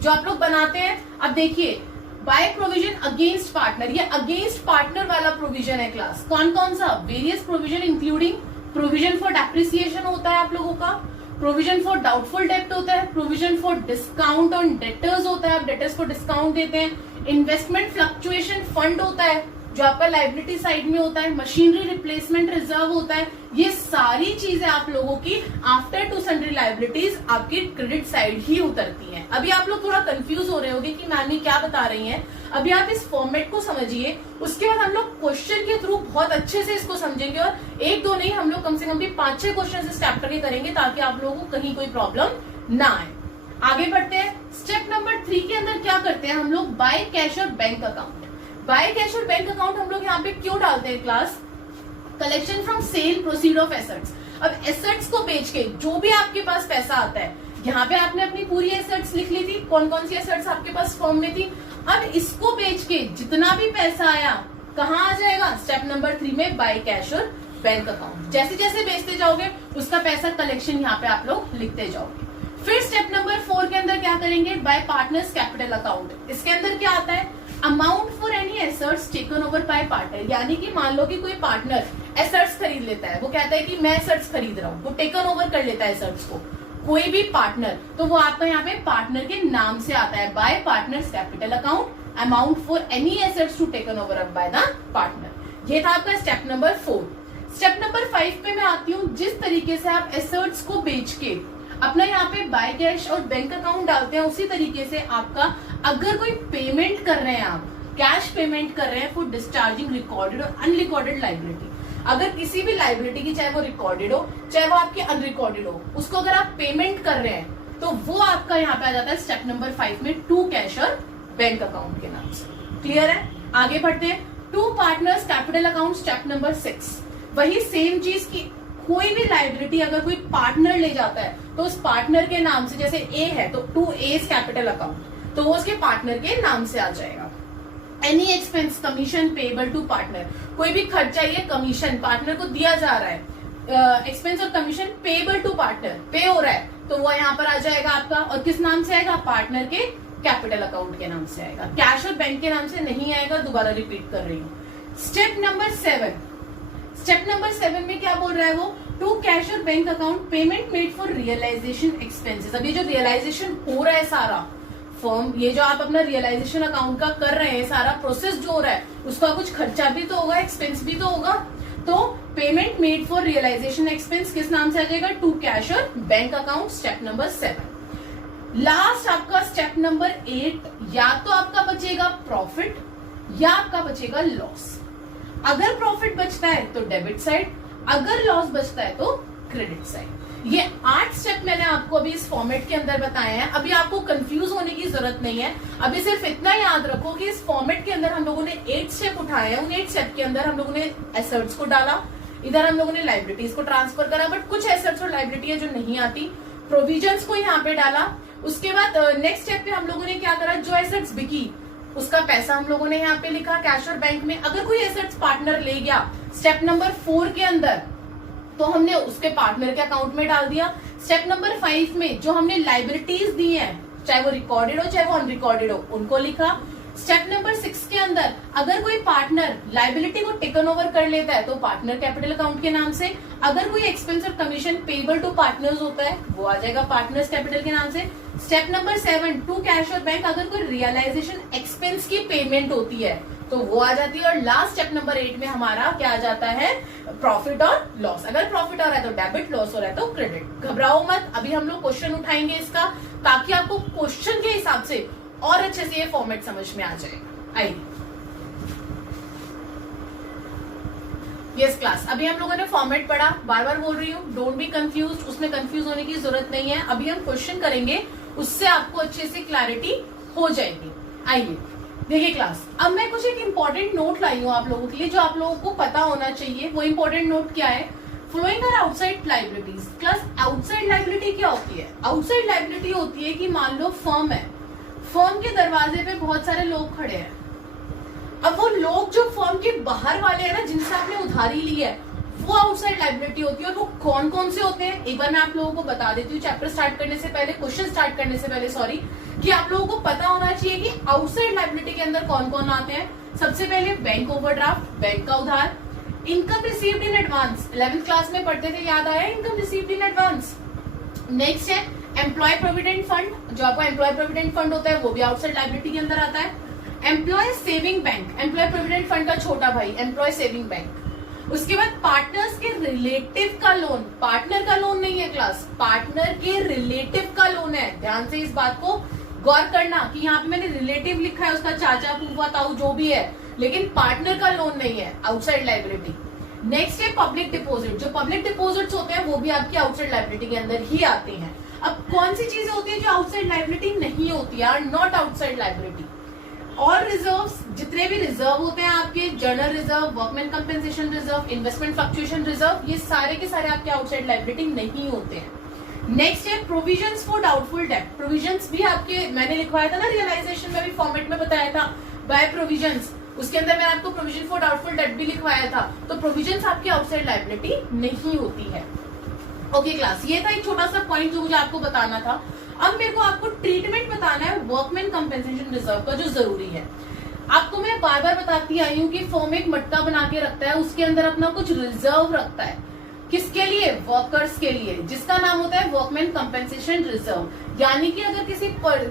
जो आप लोग बनाते हैं। अब देखिए, बाय प्रोविजन अगेंस्ट पार्टनर, ये अगेंस्ट पार्टनर वाला प्रोविजन है क्लास। कौन कौन सा? Various provision including provision for depreciation होता है आप लोगों का, प्रोविजन फॉर डाउटफुल डेप्ट होता है, provision for discount on debtors होता है, आप डेटर्स को डिस्काउंट देते हैं, इन्वेस्टमेंट फ्लक्चुएशन फंड होता है जो आपका लाइबिलिटी साइड में होता है, मशीनरी रिप्लेसमेंट रिजर्व होता है। ये सारी चीजें आप लोगों की आफ्टर टू सन्ड्री लाइबिलिटीज आपकी क्रेडिट साइड ही उतरती हैं। अभी आप लोग थोड़ा कंफ्यूज हो रहे होंगे कि मैम ये क्या बता रही हैं। अभी आप इस फॉर्मेट को समझिए, उसके बाद हम लोग क्वेश्चन के थ्रू बहुत अच्छे से इसको समझेंगे, और 1-2 नहीं, हम लोग कम से कम भी 5-6 क्वेश्चन इस चैप्टर के करेंगे ताकि आप लोगों को कहीं कोई प्रॉब्लम ना आए। आगे बढ़ते हैं। स्टेप नंबर 3 के अंदर क्या करते हैं हम लोग? बाय कैश और बैंक अकाउंट। बाय कैश और बैंक अकाउंट हम लोग यहाँ पे क्यों डालते हैं class? Collection from cell proceed of assets. अब एसेट्स को बेच के जो भी आपके पास पैसा आता है, यहाँ पे आपने अपनी पूरी एसेट्स लिख ली थी, कौन कौन सी एसेट्स आपके पास फॉर्म में थी। अब इसको बेच के जितना भी पैसा आया कहाँ आ जाएगा? स्टेप नंबर 3 में बाय कैश और बैंक अकाउंट। जैसे जैसे बेचते जाओगे उसका पैसा कलेक्शन यहाँ पे आप लोग लिखते जाओगे। फिर स्टेप नंबर 4 के अंदर क्या करेंगे? Bye partners capital account. इसके अंदर क्या आता है? Amount for any assets taken over bye partner, यानी कि मान लो कि कोई पार्टनर एसेट्स खरीद लेता है, वो कहता है कि मैं एसेट्स खरीद रहा हूँ, वो टेकन ओवर कर लेता है एसेट्स को, कोई भी पार्टनर, तो वो आपका यहाँ पे पार्टनर के नाम से आता है, by partners capital account, amount for any assets to taken over by the partner. ये था आपका स्टेप नंबर 4। स्टेप नंबर 5 पे मैं आती हूँ। जिस तरीके से आप एसेट्स को बेच के अपना यहाँ पे बाय कैश और बैंक अकाउंट डालते हैं, उसी तरीके से आपका अगर कोई पेमेंट कर रहे हैं, आप कैश पेमेंट कर रहे हैं फॉर डिस्चार्जिंग रिकॉर्डेड और अनरिकॉर्डेड लाइबिलिटी, अगर किसी भी लाइबिलिटी की, चाहे वो रिकॉर्डेड हो चाहे वो आपकी अनरिकॉर्डेड हो, उसको अगर आप पेमेंट कर रहे हैं तो वो आपका यहाँ पे आ जाता है स्टेप नंबर 5 में टू कैश और बैंक अकाउंट के नाम से। क्लियर है? आगे बढ़ते हैं। To partners capital account, step number 6। वही सेम चीज की कोई भी लाइबिलिटी अगर कोई पार्टनर ले जाता है तो उस पार्टनर के नाम से, जैसे ए है तो 2A's कैपिटल अकाउंट, तो वो उसके पार्टनर के नाम से आ जाएगा। Any expense commission payable to partner, कोई भी खर्चा ये कमीशन पार्टनर को दिया जा रहा है, एक्सपेंस और कमीशन पेबल टू पार्टनर, पे हो रहा है, तो वो यहाँ पर आ जाएगा आपका, और किस नाम से आएगा? पार्टनर के कैपिटल अकाउंट के नाम से आएगा, कैश और बैंक के नाम से नहीं आएगा। दोबारा रिपीट कर रही हूँ। Step number 7। स्टेप नंबर 7 में क्या बोल रहा है वो, टू कैश और bank account payment made for realization expenses. अब ये जो रियलाइजेशन हो रहा है सारा फर्म, ये जो आप अपना रियलाइजेशन अकाउंट का कर रहे हैं, सारा प्रोसेस जो हो रहा है उसका कुछ खर्चा भी तो होगा, एक्सपेंस भी तो होगा। तो payment made for realization expense किस नाम से आ जाएगा, टू कैश और bank account, step number 7। Last आपका स्टेप नंबर 8, या तो आपका बचेगा प्रॉफिट या आपका बचेगा लॉस। अगर प्रॉफिट बचता है तो डेबिट साइड, अगर लॉस बचता है तो क्रेडिट साइड। ये 8 स्टेप मैंने आपको अभी इस फॉर्मेट के अंदर बताए हैं। अभी आपको कंफ्यूज होने की जरूरत नहीं है। अभी सिर्फ इतना याद रखो कि इस फॉर्मेट के अंदर हम लोगों ने 8 स्टेप उठाए हैं। उन 8 स्टेप के अंदर हम लोगों ने एसेट्स को डाला, इधर हम लोगों ने लाइबिलिटीज को ट्रांसफर करा, बट कुछ एसेट्स और लाइबिलिटी है जो नहीं आती, प्रोविजंस को यहाँ पे डाला। उसके बाद नेक्स्ट स्टेप पे हम लोगों ने क्या करा, जो एसेट्स बिकी उसका पैसा हम लोगों ने यहाँ पे लिखा कैश और बैंक में। अगर कोई एसेट्स पार्टनर ले गया स्टेप नंबर 4 के अंदर, तो हमने उसके पार्टनर के अकाउंट में डाल दिया। स्टेप नंबर 5 में जो हमने लाइबिलिटीज दी हैं, चाहे वो रिकॉर्डेड हो चाहे वो अनरिकॉर्डेड हो, उनको लिखा। स्टेप नंबर 6 के अंदर अगर कोई पार्टनर लाइबिलिटी को टेकन ओवर कर लेता है तो पार्टनर कैपिटल अकाउंट के नाम से। अगर कोई एक्सपेंस और कमीशन पेबल टू पार्टनर्स होता है वो आ जाएगा पार्टनर्स कैपिटल के नाम से। स्टेप नंबर 7 टू कैश और बैंक, अगर कोई रियलाइजेशन एक्सपेंस की पेमेंट होती है तो वो आ जाती है। और लास्ट स्टेप नंबर 8 में हमारा क्या आ जाता है, प्रॉफिट और लॉस। अगर प्रॉफिट आ रहा है तो डेबिट, लॉस हो रहा है तो क्रेडिट। घबराओ मत, अभी हम लोग क्वेश्चन उठाएंगे इसका, ताकि आपको क्वेश्चन के हिसाब से और अच्छे से ये फॉर्मेट समझ में आ जाएगा। आइए यस क्लास, अभी हम लोगों ने फॉर्मेट पढ़ा, बार बार बोल रही हूँ डोंट बी कंफ्यूज, उसमें कंफ्यूज होने की जरूरत नहीं है। अभी हम क्वेश्चन करेंगे, उससे आपको अच्छे से क्लैरिटी हो जाएगी। आइए देखिए क्लास, अब मैं कुछ एक इंपॉर्टेंट नोट लाई हूँ आप लोगों के लिए, जो आप लोगों को पता होना चाहिए। वो इंपॉर्टेंट नोट क्या है, flowing are outside liabilities. Class outside liability क्या होती है, आउटसाइड लाइबिलिटी होती है कि मान लो फर्म है, फर्म के दरवाजे पे बहुत सारे लोग खड़े हैं। अब वो लोग जो फर्म के बाहर वाले हैं ना, जिनसे आपने उधारी ली है, वो आउटसाइड लाइबिलिटी होती है। और वो कौन कौन से होते हैं एक बार मैं आप लोगों को बता देती हूँ, चैप्टर स्टार्ट करने से पहले, क्वेश्चन स्टार्ट करने से पहले, सॉरी, कि आप लोगों को पता होना चाहिए कि आउटसाइड लाइबिलिटी के अंदर कौन कौन आते हैं। सबसे पहले बैंक ओवरड्राफ्ट, बैंक का उधार। Income received in advance, 11th class में पढ़ते थे, याद आया, income received in advance. Next है एम्प्लॉय प्रोविडेंट फंड, जो आपका एम्प्लॉय प्रोविडेंट फंड होता है वो भी आउटसाइड लाइबिलिटी के अंदर आता है। Employ saving bank, employ provident fund का छोटा भाई एम्प्लॉय सेविंग बैंक। उसके बाद पार्टनर्स के रिलेटिव का लोन, पार्टनर का लोन नहीं है क्लास, पार्टनर के रिलेटिव का लोन है। ध्यान से इस बात को गौर करना कि यहाँ पे मैंने रिलेटिव लिखा है, उसका चाचा फूफा ताऊ जो भी है, लेकिन पार्टनर का लोन नहीं है, आउटसाइड लाइबिलिटी। नेक्स्ट है पब्लिक डिपोजिट, जो पब्लिक डिपोजिट्स होते हैं वो भी आपकी आउटसाइड लाइबिलिटी के अंदर ही आती हैं। अब कौन सी चीजें होती है जो आउटसाइड लाइबिलिटी नहीं होती है, नॉट आउटसाइड लाइबिलिटी। और रिजर्व्स, जितने भी रिजर्व होते हैं आपके, journal reserve, workman compensation reserve, investment fluctuation reserve, ये सारे के सारे आपके आउटसाइड लाइबिलिटी नहीं होते हैं। नेक्स्ट है provisions for doubtful debt, provisions भी आपके, मैंने लिखवाया था ना रियलाइजेशन में भी, फॉर्मेट में बताया था बाय प्रोविजंस, उसके अंदर मैंने आपको प्रोविजन फॉर डाउटफुल डेट भी लिखवाया था। तो प्रोविजंस आपकी आउटसाइड लाइबिलिटी नहीं होती है। ओके क्लास, ये था एक छोटा सा पॉइंट जो मुझे आपको बताना था। अब मेरे को आपको ट्रीटमेंट बताना है वर्कमैन कंपेंसेशन रिजर्व का, जो जरूरी है। आपको मैं बार बार बताती आई हूँ कि फर्म एक मटका बना के रखता है, उसके अंदर अपना कुछ रिजर्व रखता है। किसके लिए, वर्कर्स के लिए, जिसका नाम होता है वर्कमैन कंपेंसेशन रिजर्व। यानी कि अगर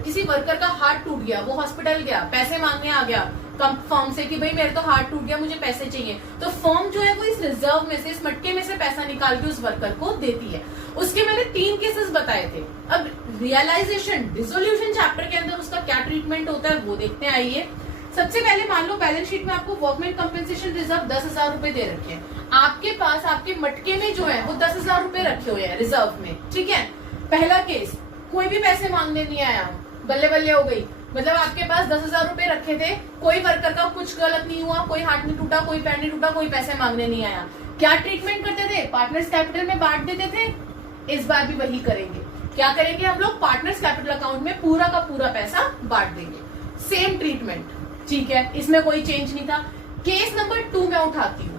किसी वर्कर का हाथ टूट गया, वो हॉस्पिटल गया, पैसे मांगने आ गया फर्म से कि भाई मेरे तो हाथ टूट गया, मुझे पैसे चाहिए, तो फर्म जो है वो इस रिजर्व में से, इस मटके में से पैसा निकाल के उस वर्कर को देती है। उसके मैंने 3 केसेस बताए थे। अब रियलाइजेशन डिसोल्यूशन चैप्टर के अंदर उसका क्या ट्रीटमेंट होता है वो देखते हैं। आइए, सबसे पहले मान लो बैलेंस शीट में आपको वर्कमैन कंपेंसेशन रिजर्व 10,000 रुपए दे रखे हैं। आपके पास आपके मटके में जो है वो 10,000 रुपए रखे हुए हैं रिजर्व में, ठीक है। पहला केस, कोई भी पैसे मांगने नहीं आया, बल्ले बल्ले हो गई, मतलब आपके पास 10,000 रुपए रखे थे, कोई वर्कर का कुछ गलत नहीं हुआ, कोई हाथ नहीं टूटा, कोई पैर नहीं टूटा, कोई पैसे मांगने नहीं आया। क्या ट्रीटमेंट करते थे, पार्टनर्स कैपिटल में बांट देते थे। इस बार भी वही करेंगे। क्या करेंगे हम लोग, पार्टनर्स कैपिटल अकाउंट में पूरा का पूरा पैसा बांट देंगे, सेम ट्रीटमेंट, ठीक है, इसमें कोई चेंज नहीं था। केस नंबर 2 में उठाती हूँ।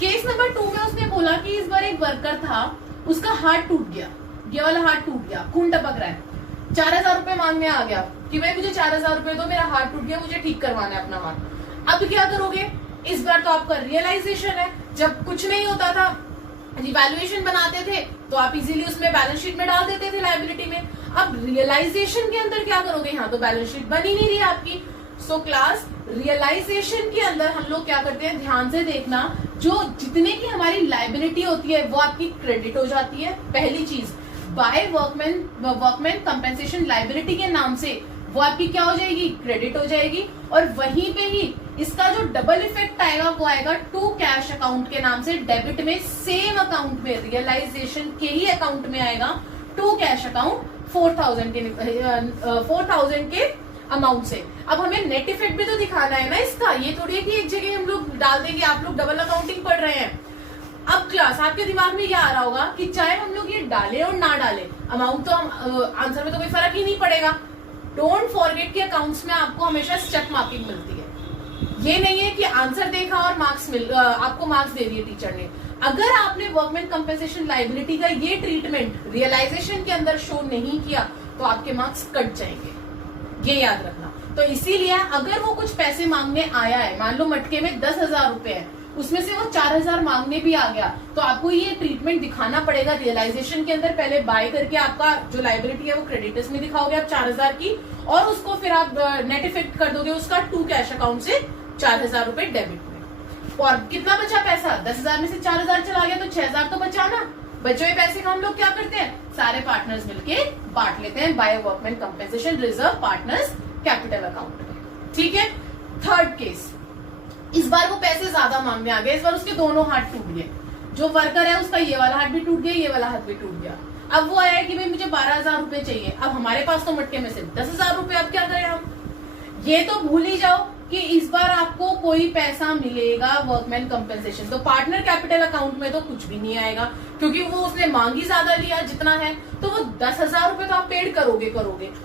केस नंबर 2 में उसने बोला कि इस बार एक वर्कर था, उसका हाथ टूट गया, ये वाला हाथ टूट गया, खून टपक रहा है, 4,000 रुपए मांगने आ गया कि भाई मुझे 4,000 रुपए दो, मेरा हाथ टूट गया, मुझे ठीक करवाना है अपना हाथ। अब क्या करोगे, इस बार तो आपका रियलाइजेशन है, जब कुछ नहीं होता था, रिवैल्यूएशन बनाते थे तो आप इजीली उसमें बैलेंस शीट में डाल देते थे लायबिलिटी में। अब रियलाइजेशन के अंदर क्या करोगे, यहाँ तो बैलेंस शीट बन ही नहीं रही आपकी। सो क्लास रियलाइजेशन के अंदर हम लोग क्या करते हैं, ध्यान से देखना, जो जितने की हमारी लायबिलिटी होती है वो आपकी क्रेडिट हो जाती है। पहली चीज, बाय वर्कमैन कंपेंसेशन लायबिलिटी के नाम से वो आपकी क्या हो जाएगी, क्रेडिट हो जाएगी। और वहीं पे ही इसका जो डबल इफेक्ट आएगा वो आएगा टू कैश अकाउंट के नाम से, डेबिट में सेम अकाउंट में, रियलाइजेशन के ही अकाउंट में आएगा टू कैश अकाउंट 4000 के अमाउंट से। अब हमें नेट इफेक्ट भी तो दिखाना है ना इसका, ये थोड़ी है कि एक जगह हम लोग डाल देंगे, आप लोग डबल अकाउंटिंग पढ़ रहे हैं। अब क्लास आपके दिमाग में ये आ रहा होगा कि चाहे हम लोग ये डालें और ना डालें, अमाउंट तो आंसर में तो कोई फर्क ही नहीं पड़ेगा। डोंट फॉरगेट कि अकाउंट्स में आपको हमेशा स्टेप मार्किंग मिलती है। ये नहीं है कि आंसर देखा और आपको मार्क्स दे दिए टीचर ने। अगर आपने वर्कमैन कंपेंसेशन लायबिलिटी का ये ट्रीटमेंट रियलाइजेशन के अंदर शो नहीं किया तो आपके मार्क्स कट जाएंगे, ये याद रखना। तो इसीलिए अगर वो कुछ पैसे मांगने आया है, मान लो मटके में 10,000 रुपए है, उसमें से वो 4,000 मांगने भी आ गया, तो आपको ये ट्रीटमेंट दिखाना पड़ेगा रियलाइजेशन के अंदर। पहले बाय करके आपका जो लायबिलिटी है वो क्रेडिटर्स में दिखाओगे आप 4,000 की, और उसको फिर आप नेट इफेक्ट कर दोगे उसका टू कैश अकाउंट से 4,000 रुपए डेबिट में। और कितना बचा पैसा, 10,000 में से 4,000 चला गया तो 6,000 तो बचा ना। बचे हुए पैसे का हम लोग क्या करते हैं, सारे पार्टनर्स मिलके बांट लेते हैं by workman compensation reserve partners capital account में। ठीक है। थर्ड केस, इस बार वो पैसे ज्यादा मांगने आ गए, इस बार उसके दोनों हाथ टूट गए। जो वर्कर है उसका ये वाला हाथ भी टूट गया, ये वाला हाथ भी टूट गया। अब वो आया कि भाई मुझे 12,000 रुपए चाहिए। अब हमारे पास तो मटके में से 10,000 रुपए, अब क्या करें हम। ये तो भूल ही जाओ कि इस बार आपको कोई पैसा मिलेगा वर्कमैन कंपेंसेशन, तो पार्टनर कैपिटल अकाउंट में तो कुछ भी नहीं आएगा, क्योंकि वो उसने मांगी ज्यादा लिया जितना है, तो वो 10,000 रुपए तो आप पेड करोगे।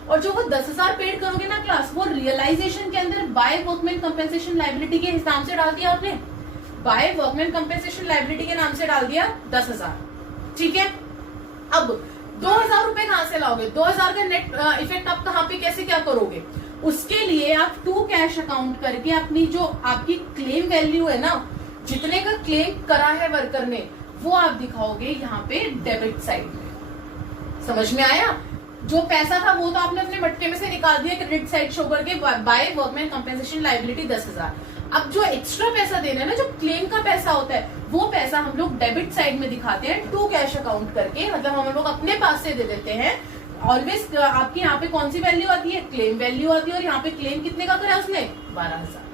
और जो वो 10,000 पेड करोगे ना क्लास, वो रियलाइजेशन के अंदर बाय वर्कमैन कंपेंसेशन लायबिलिटी के हिसाब से डाल दिया आपने, बाय वर्कमैन कंपेंसेशन लायबिलिटी के नाम से डाल दिया 10,000। ठीक है। अब 2,000 रुपए कहां से लाओगे, 2,000 का नेट इफेक्ट आप कहां पे कैसे क्या करोगे, उसके लिए आप टू कैश अकाउंट करके अपनी जो आपकी क्लेम वैल्यू है ना, जितने का क्लेम करा है वर्कर ने, वो आप दिखाओगे यहाँ पे डेबिट साइड में। समझ में आया। जो पैसा था वो तो आपने अपने मटके में से निकाल दिया क्रेडिट साइड शो करके बाय वर्कमैन कंपेंसेशन लायबिलिटी 10,000। अब जो एक्स्ट्रा पैसा देना है ना, जो क्लेम का पैसा होता है, वो पैसा हम लोग डेबिट साइड में दिखाते हैं टू कैश अकाउंट करके, मतलब हम लोग अपने पास से दे देते हैं। ऑलवेज आपकी यहाँ पे कौन सी वैल्यू आती है, क्लेम वैल्यू आती है, और यहाँ पे क्लेम कितने का करा उसने, 12,000।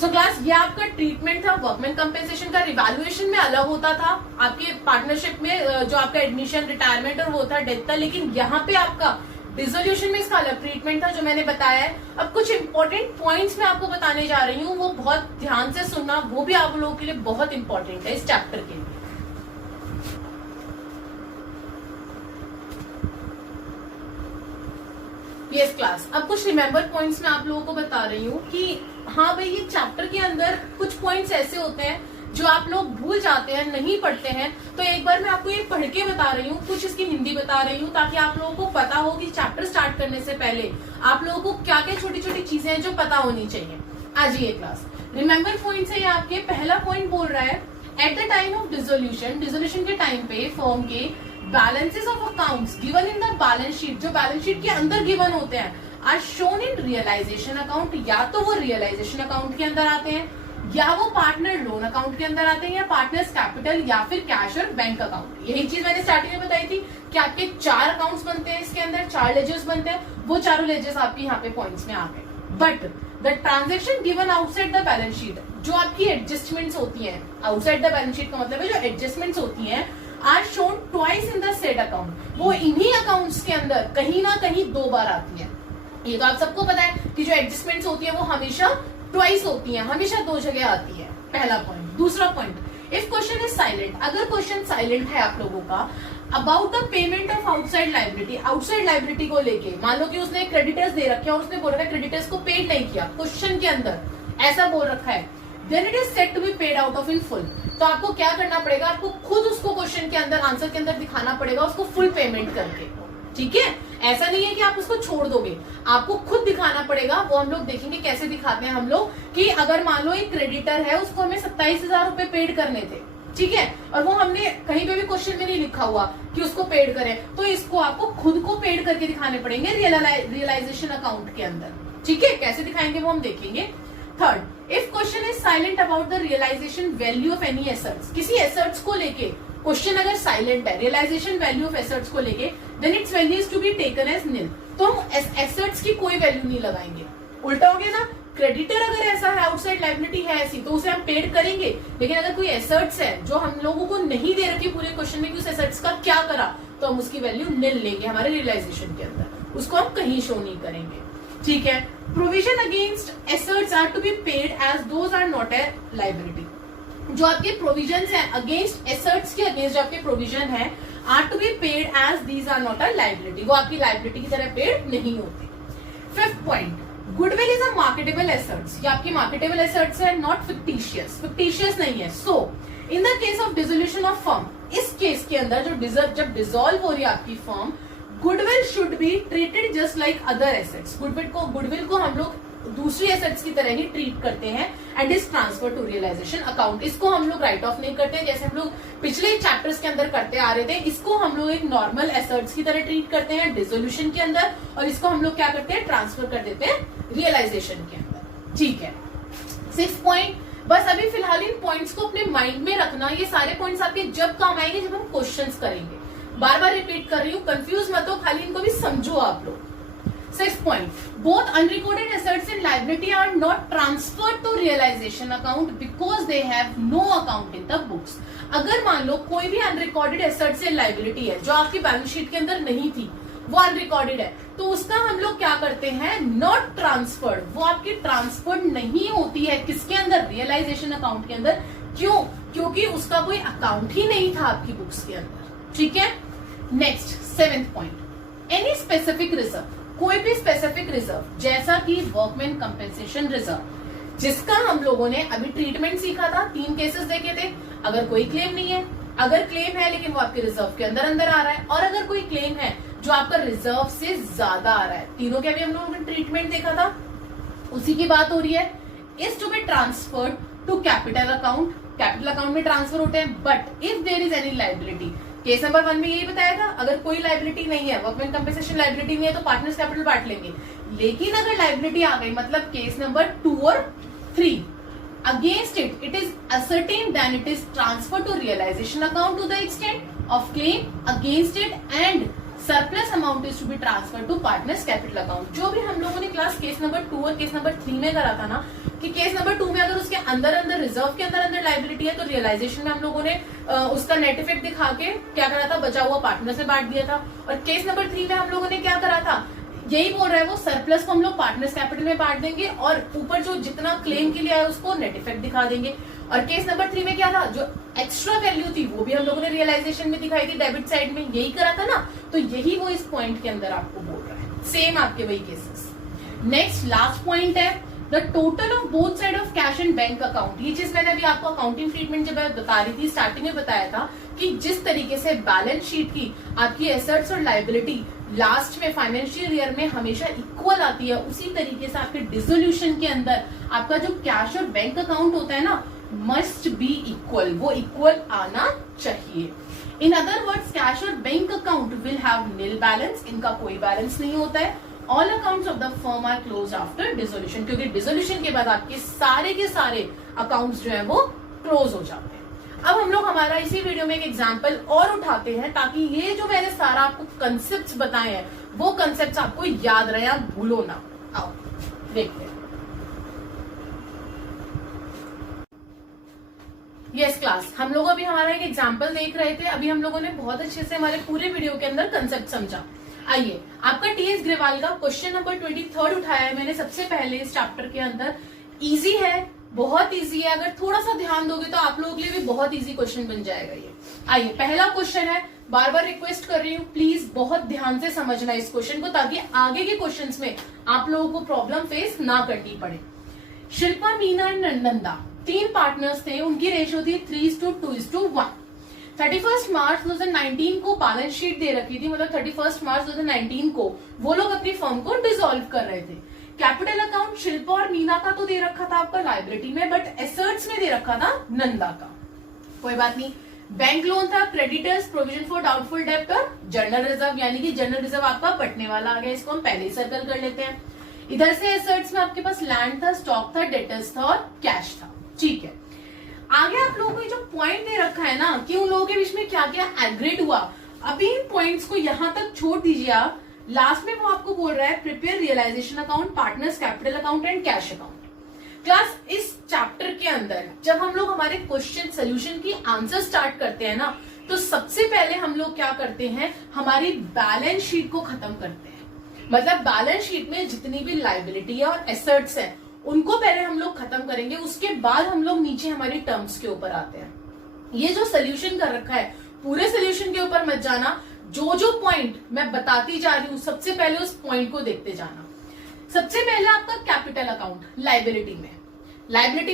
सो क्लास ये आपका ट्रीटमेंट था वर्कमैन कंपेंसेशन का। रिवैल्यूएशन में अलग होता था, आपके पार्टनरशिप में जो आपका एडमिशन, रिटायरमेंट और वो था, डेथ था, लेकिन यहाँ पे आपका डिसोल्यूशन में इसका अलग ट्रीटमेंट था जो मैंने बताया है। अब कुछ इंपॉर्टेंट पॉइंट्स मैं आपको बताने जा रही हूँ, वो बहुत ध्यान से सुनना, वो भी आप लोगों के लिए बहुत इंपॉर्टेंट है इस चैप्टर के लिए। यस क्लास, अब कुछ रिमेम्बर पॉइंट्स मैं आप लोगों को बता रही हूँ कि हाँ भाई, ये चैप्टर के अंदर कुछ पॉइंट्स ऐसे होते हैं जो आप लोग भूल जाते हैं, नहीं पढ़ते हैं। तो एक बार मैं आपको ये पढ़ के बता रही हूँ, कुछ इसकी हिंदी बता रही हूँ, ताकि आप लोगों को पता हो कि चैप्टर स्टार्ट करने से पहले आप लोगों को क्या क्या छोटी छोटी चीजें हैं जो पता होनी चाहिए। आज ये क्लास रिमेम्बर पॉइंट्स है ये आपके। पहला पॉइंट बोल रहा है, at the time of dissolution के टाइम पे फर्म के balances of accounts given in the balance sheet, जो बैलेंस शीट के अंदर गिवन होते हैं, are shown in realization account, या तो वो रियलाइजेशन अकाउंट के अंदर आते हैं, या वो पार्टनर लोन अकाउंट के अंदर आते हैं, या पार्टनर्स कैपिटल, या फिर कैश और बैंक अकाउंट। यही चीज मैंने स्टार्टिंग में बताई थी कि आपके 4 अकाउंट्स बनते हैं इसके अंदर, 4 लेजर्स बनते हैं, वो चारों लेजर्स आपके यहाँ पे पॉइंट्स में आ गए। But the transaction given outside the balance sheet, जो आपकी एडजस्टमेंट्स होती है आउटसाइड द बैलेंस शीट का मतलब है जो एडजस्टमेंट्स होती हैं, are shown twice in the said account, वो इन्हीं अकाउंट्स के अंदर कहीं ना कहीं 2 बार आती है। ये तो आप सबको पता है कि जो एडजस्टमेंट्स होती है वो हमेशा ट्वाइस होती है, हमेशा 2 जगह आती है। पहला पॉइंट। दूसरा point, if question is silent, अगर क्वेश्चन साइलेंट है आप लोगों का about the payment of outside liability, outside liability को लेके, मान लो कि उसने क्रेडिटर्स दे रखे हैं और उसने बोल रखा है क्रेडिटर्स को पेड नहीं किया, क्वेश्चन के अंदर ऐसा बोल रखा है, then it is set to be paid out of in full, तो आपको क्या करना पड़ेगा, आपको खुद उसको क्वेश्चन के अंदर आंसर के अंदर दिखाना पड़ेगा उसको फुल पेमेंट करके। ठीक है, ऐसा नहीं है कि आप उसको छोड़ दोगे, आपको खुद दिखाना पड़ेगा। वो हम लोग देखेंगे कैसे दिखाते हैं हम लोग, कि अगर मान लो एक क्रेडिटर है, उसको हमें 27,000 रुपए पेड करने थे, ठीक है, और वो हमने कहीं पे भी क्वेश्चन में नहीं लिखा हुआ कि उसको पेड करें, तो इसको आपको खुद को पेड करके दिखाने पड़ेंगे रियलाइजेशन अकाउंट के अंदर, ठीक है। कैसे दिखाएंगे वो हम देखेंगे। Third, if question is silent about the realization value of any assets, किसी एसेट्स को लेके क्वेश्चन अगर साइलेंट है रियलाइजेशन वैल्यू ऑफ एसेट्स को लेके, then its value is to be taken as nil, तो हम एसेट्स की कोई वैल्यू नहीं लगाएंगे। उल्टा हो गया ना, क्रेडिटर अगर ऐसा है, आउटसाइड लायबिलिटी है ऐसी, तो उसे हम पेड करेंगे, लेकिन अगर कोई एसेट्स है जो हम लोगों को नहीं दे रखी पूरे क्वेश्चन में कि उस एसेट्स का क्या करा, तो हम उसकी वैल्यू निल लेंगे हमारे रियलाइजेशन के अंदर, उसको हम कहीं शो नहीं करेंगे, ठीक है। Provision against assets are to be paid as those are not a liability, जो आपके प्रोविजन है अगेंस्ट एसेट्स के अगेंस्ट जो आपके प्रोविजन है, are to be paid as these are not a liability, वो आपकी लायबिलिटी की तरह पेड नहीं होती। Fifth point, goodwill is a marketable assets, ये आपकी मार्केटेबल एसेट्स है, नॉट फिक्टिशियस, फिक्टिशियस नहीं है। So in the case of dissolution of firm, इस केस के अंदर जब डिसॉल्व हो रही है आपकी firm, goodwill should be treated just like other assets, goodwill को हम लोग दूसरी एसेट्स की तरह ही ट्रीट करते हैं, and is transfer to realization account. इसको हम लोग राइट ऑफ नहीं करते जैसे हम लोग पिछले चैप्टर्स के अंदर करते आ रहे थे, इसको हम लोग एक नॉर्मल एसेट्स की तरह ट्रीट करते हैं डिसोल्यूशन के अंदर, और इसको हम लोग क्या करते हैं, ट्रांसफर कर देते हैं रियलाइजेशन के अंदर, ठीक है। 6 पॉइंट, बस अभी फिलहाल इन पॉइंट्स को अपने माइंड में रखना, ये सारे पॉइंट्स आपके जब काम आएंगे जब हम क्वेश्चंस करेंगे। बार बार रिपीट कर रही हूँ, कंफ्यूज मत हो, खाली इनको भी समझो आप लोग। 6 point, both unrecorded assets and liability are not transferred to realization account because they have no account in the books। अगर मान लो कोई भी unrecorded assets या liability है जो आपकी बैलेंस शीट के अंदर नहीं थी, वो अनरिकॉर्डेड है, तो उसका हम लोग क्या करते हैं, नॉट ट्रांसफर्ड, वो आपकी ट्रांसफर्ड नहीं होती है किसके अंदर, रियलाइजेशन अकाउंट के अंदर। क्यों? क्योंकि उसका कोई अकाउंट ही नहीं था आपकी बुक्स के अंदर, ठीक है। Next 7th point, any specific reserve, कोई भी स्पेसिफिक रिजर्व जैसा कि वर्कमैन कंपेंसेशन रिजर्व, जिसका हम लोगों ने अभी ट्रीटमेंट सीखा था, 3 केसेस देखे थे। अगर कोई क्लेम नहीं है, अगर क्लेम है लेकिन वो आपके रिजर्व के अंदर आ रहा है, और अगर कोई क्लेम है जो आपका रिजर्व से ज्यादा आ रहा है, तीनों के अभी हम लोगों ने ट्रीटमेंट देखा था, उसी की बात हो रही है। Is to be transferred to capital account, capital account में ट्रांसफर होते हैं, but if there is any liability, case number 1 में यही बताया था, अगर कोई लायबिलिटी नहीं है, वर्कमैन कंपेंसेशन लायबिलिटी नहीं है, तो पार्टनर्स कैपिटल बांट लेंगे। लेकिन अगर लायबिलिटी आ गई, मतलब केस नंबर 2 और 3, against it is ascertain, then it is transfer to realization account to the extent of claim against it, and surplus amount is to be transfer to partners capital account. जो भी हम लोगों ने class case number 2 और case number 3 में करा था ना, कि केस नंबर 2 में अगर उसके अंदर रिजर्व के अंदर लायबिलिटी है, तो रियलाइजेशन में हम लोगों ने उसका नेट इफेक्ट दिखा के क्या करा था, बचा हुआ पार्टनर्स में बांट दिया था। और केस नंबर 3 में हम लोगों ने क्या करा था, यही बोल रहा है वो, सरप्लस को हम लोग पार्टनर्स कैपिटल में बांट देंगे, और ऊपर जो जितना क्लेम के लिए आया उसको नेट इफेक्ट दिखा देंगे। और केस नंबर 3 में क्या था, जो एक्स्ट्रा वैल्यू थी वो भी हम लोगों ने रियलाइजेशन में दिखाई थी, डेबिट साइड में, यही करा था ना। तो यही वो इस पॉइंट के अंदर आपको बोल रहा है, सेम आपके वही केसेस। नेक्स्ट लास्ट पॉइंट है, the total of both side of cash and bank account. ये चीज मैंने अभी आपको अकाउंटिंग ट्रीटमेंट जब बता रही थी, स्टार्टिंग में बताया था कि जिस तरीके से बैलेंस शीट की आपकी एसेट्स और लायबिलिटी लास्ट में फाइनेंशियल ईयर में हमेशा इक्वल आती है, उसी तरीके से आपके डिसोल्यूशन के अंदर आपका जो कैश और बैंक अकाउंट होता है ना, मस्ट बी इक्वल, वो इक्वल आना चाहिए। इन अदर वर्ड्स, कैश और bank account will have nil balance, इनका कोई बैलेंस नहीं होता है। All accounts of the firm are close after dissolution, क्योंकि डिसोल्यूशन के बाद आपके सारे के सारे अकाउंट्स जो है वो क्लोज हो जाते हैं। अब हम लोग हमारा इसी वीडियो में एक एग्जांपल और उठाते हैं, ताकि ये जो मैंने सारा आपको कंसेप्ट बताए हैं वो कंसेप्ट आपको याद रहे, आप भूलो ना। आओ देखते हैं। यस क्लास, हम लोग अभी हमारा एक एग्जांपल देख रहे थे, अभी हम लोगों ने बहुत अच्छे से हमारे पूरे वीडियो के अंदर कंसेप्ट समझा। आइए, आपका टीएस ग्रेवाल का क्वेश्चन नंबर 23 उठाया है मैंने सबसे पहले इस चैप्टर के अंदर। इजी है, बहुत इजी है, अगर थोड़ा सा ध्यान दोगे तो आप लोगों के लिए भी बहुत इजी क्वेश्चन बन जाएगा ये। आइए, पहला क्वेश्चन है, बार बार रिक्वेस्ट कर रही हूँ प्लीज बहुत ध्यान से समझना इस क्वेश्चन को, ताकि आगे के क्वेश्चंस में आप लोगों को प्रॉब्लम फेस ना करनी पड़े। शिल्पा, मीना एंड नंदा 3 पार्टनर्स थे, उनकी रेशियो थी 3:2:1। 31 मार्च 2019 को बैलेंस शीट दे रखी थी, मतलब 31 मार्च 2019 को वो लोग अपनी फर्म को डिसॉल्व कर रहे थे। कैपिटल अकाउंट शिल्पा और मीना का तो दे रखा था आपका लाइबिलिटी में, बट एसेट्स में दे रखा था नंदा का। कोई बात नहीं। बैंक लोन था, क्रेडिटर्स, प्रोविजन फॉर डाउटफुल डेब्ट और जनरल रिजर्व, यानी कि जनरल रिजर्व आपका बटने वाला आ गया, इसको हम पहले ही सर्कल कर लेते हैं। इधर से एसेट्स में आपके पास लैंड था, स्टॉक था, डेटर्स था और कैश था। ठीक है, आगे आप लोगों को जो पॉइंट दे रखा है ना कि उन लोगों के बीच में क्या क्या एग्रीड हुआ, अभी इन पॉइंट्स को यहां तक छोड़ दीजिए आप। लास्ट में वो आपको बोल रहा है prepare realization account, partners capital account and cash account. Class इस चैप्टर के अंदर जब हम लोग हमारे क्वेश्चन सोल्यूशन की आंसर स्टार्ट करते हैं ना, तो सबसे पहले हम लोग क्या करते हैं, हमारी बैलेंस शीट को खत्म करते हैं। मतलब बैलेंस शीट में जितनी भी लाइबिलिटी है और एसेट्स है उनको पहले हम लोग खत्म करेंगे, उसके बाद हम लोग नीचे हमारी टर्म्स के ऊपर आते हैं। ये जो सोल्यूशन कर रखा है, पूरे सोल्यूशन के ऊपर मत जाना, जो जो पॉइंट मैं बताती जा रही हूं सबसे पहले उस पॉइंट को देखते जाना। सबसे पहले आपका कैपिटल अकाउंट लाइबिलिटी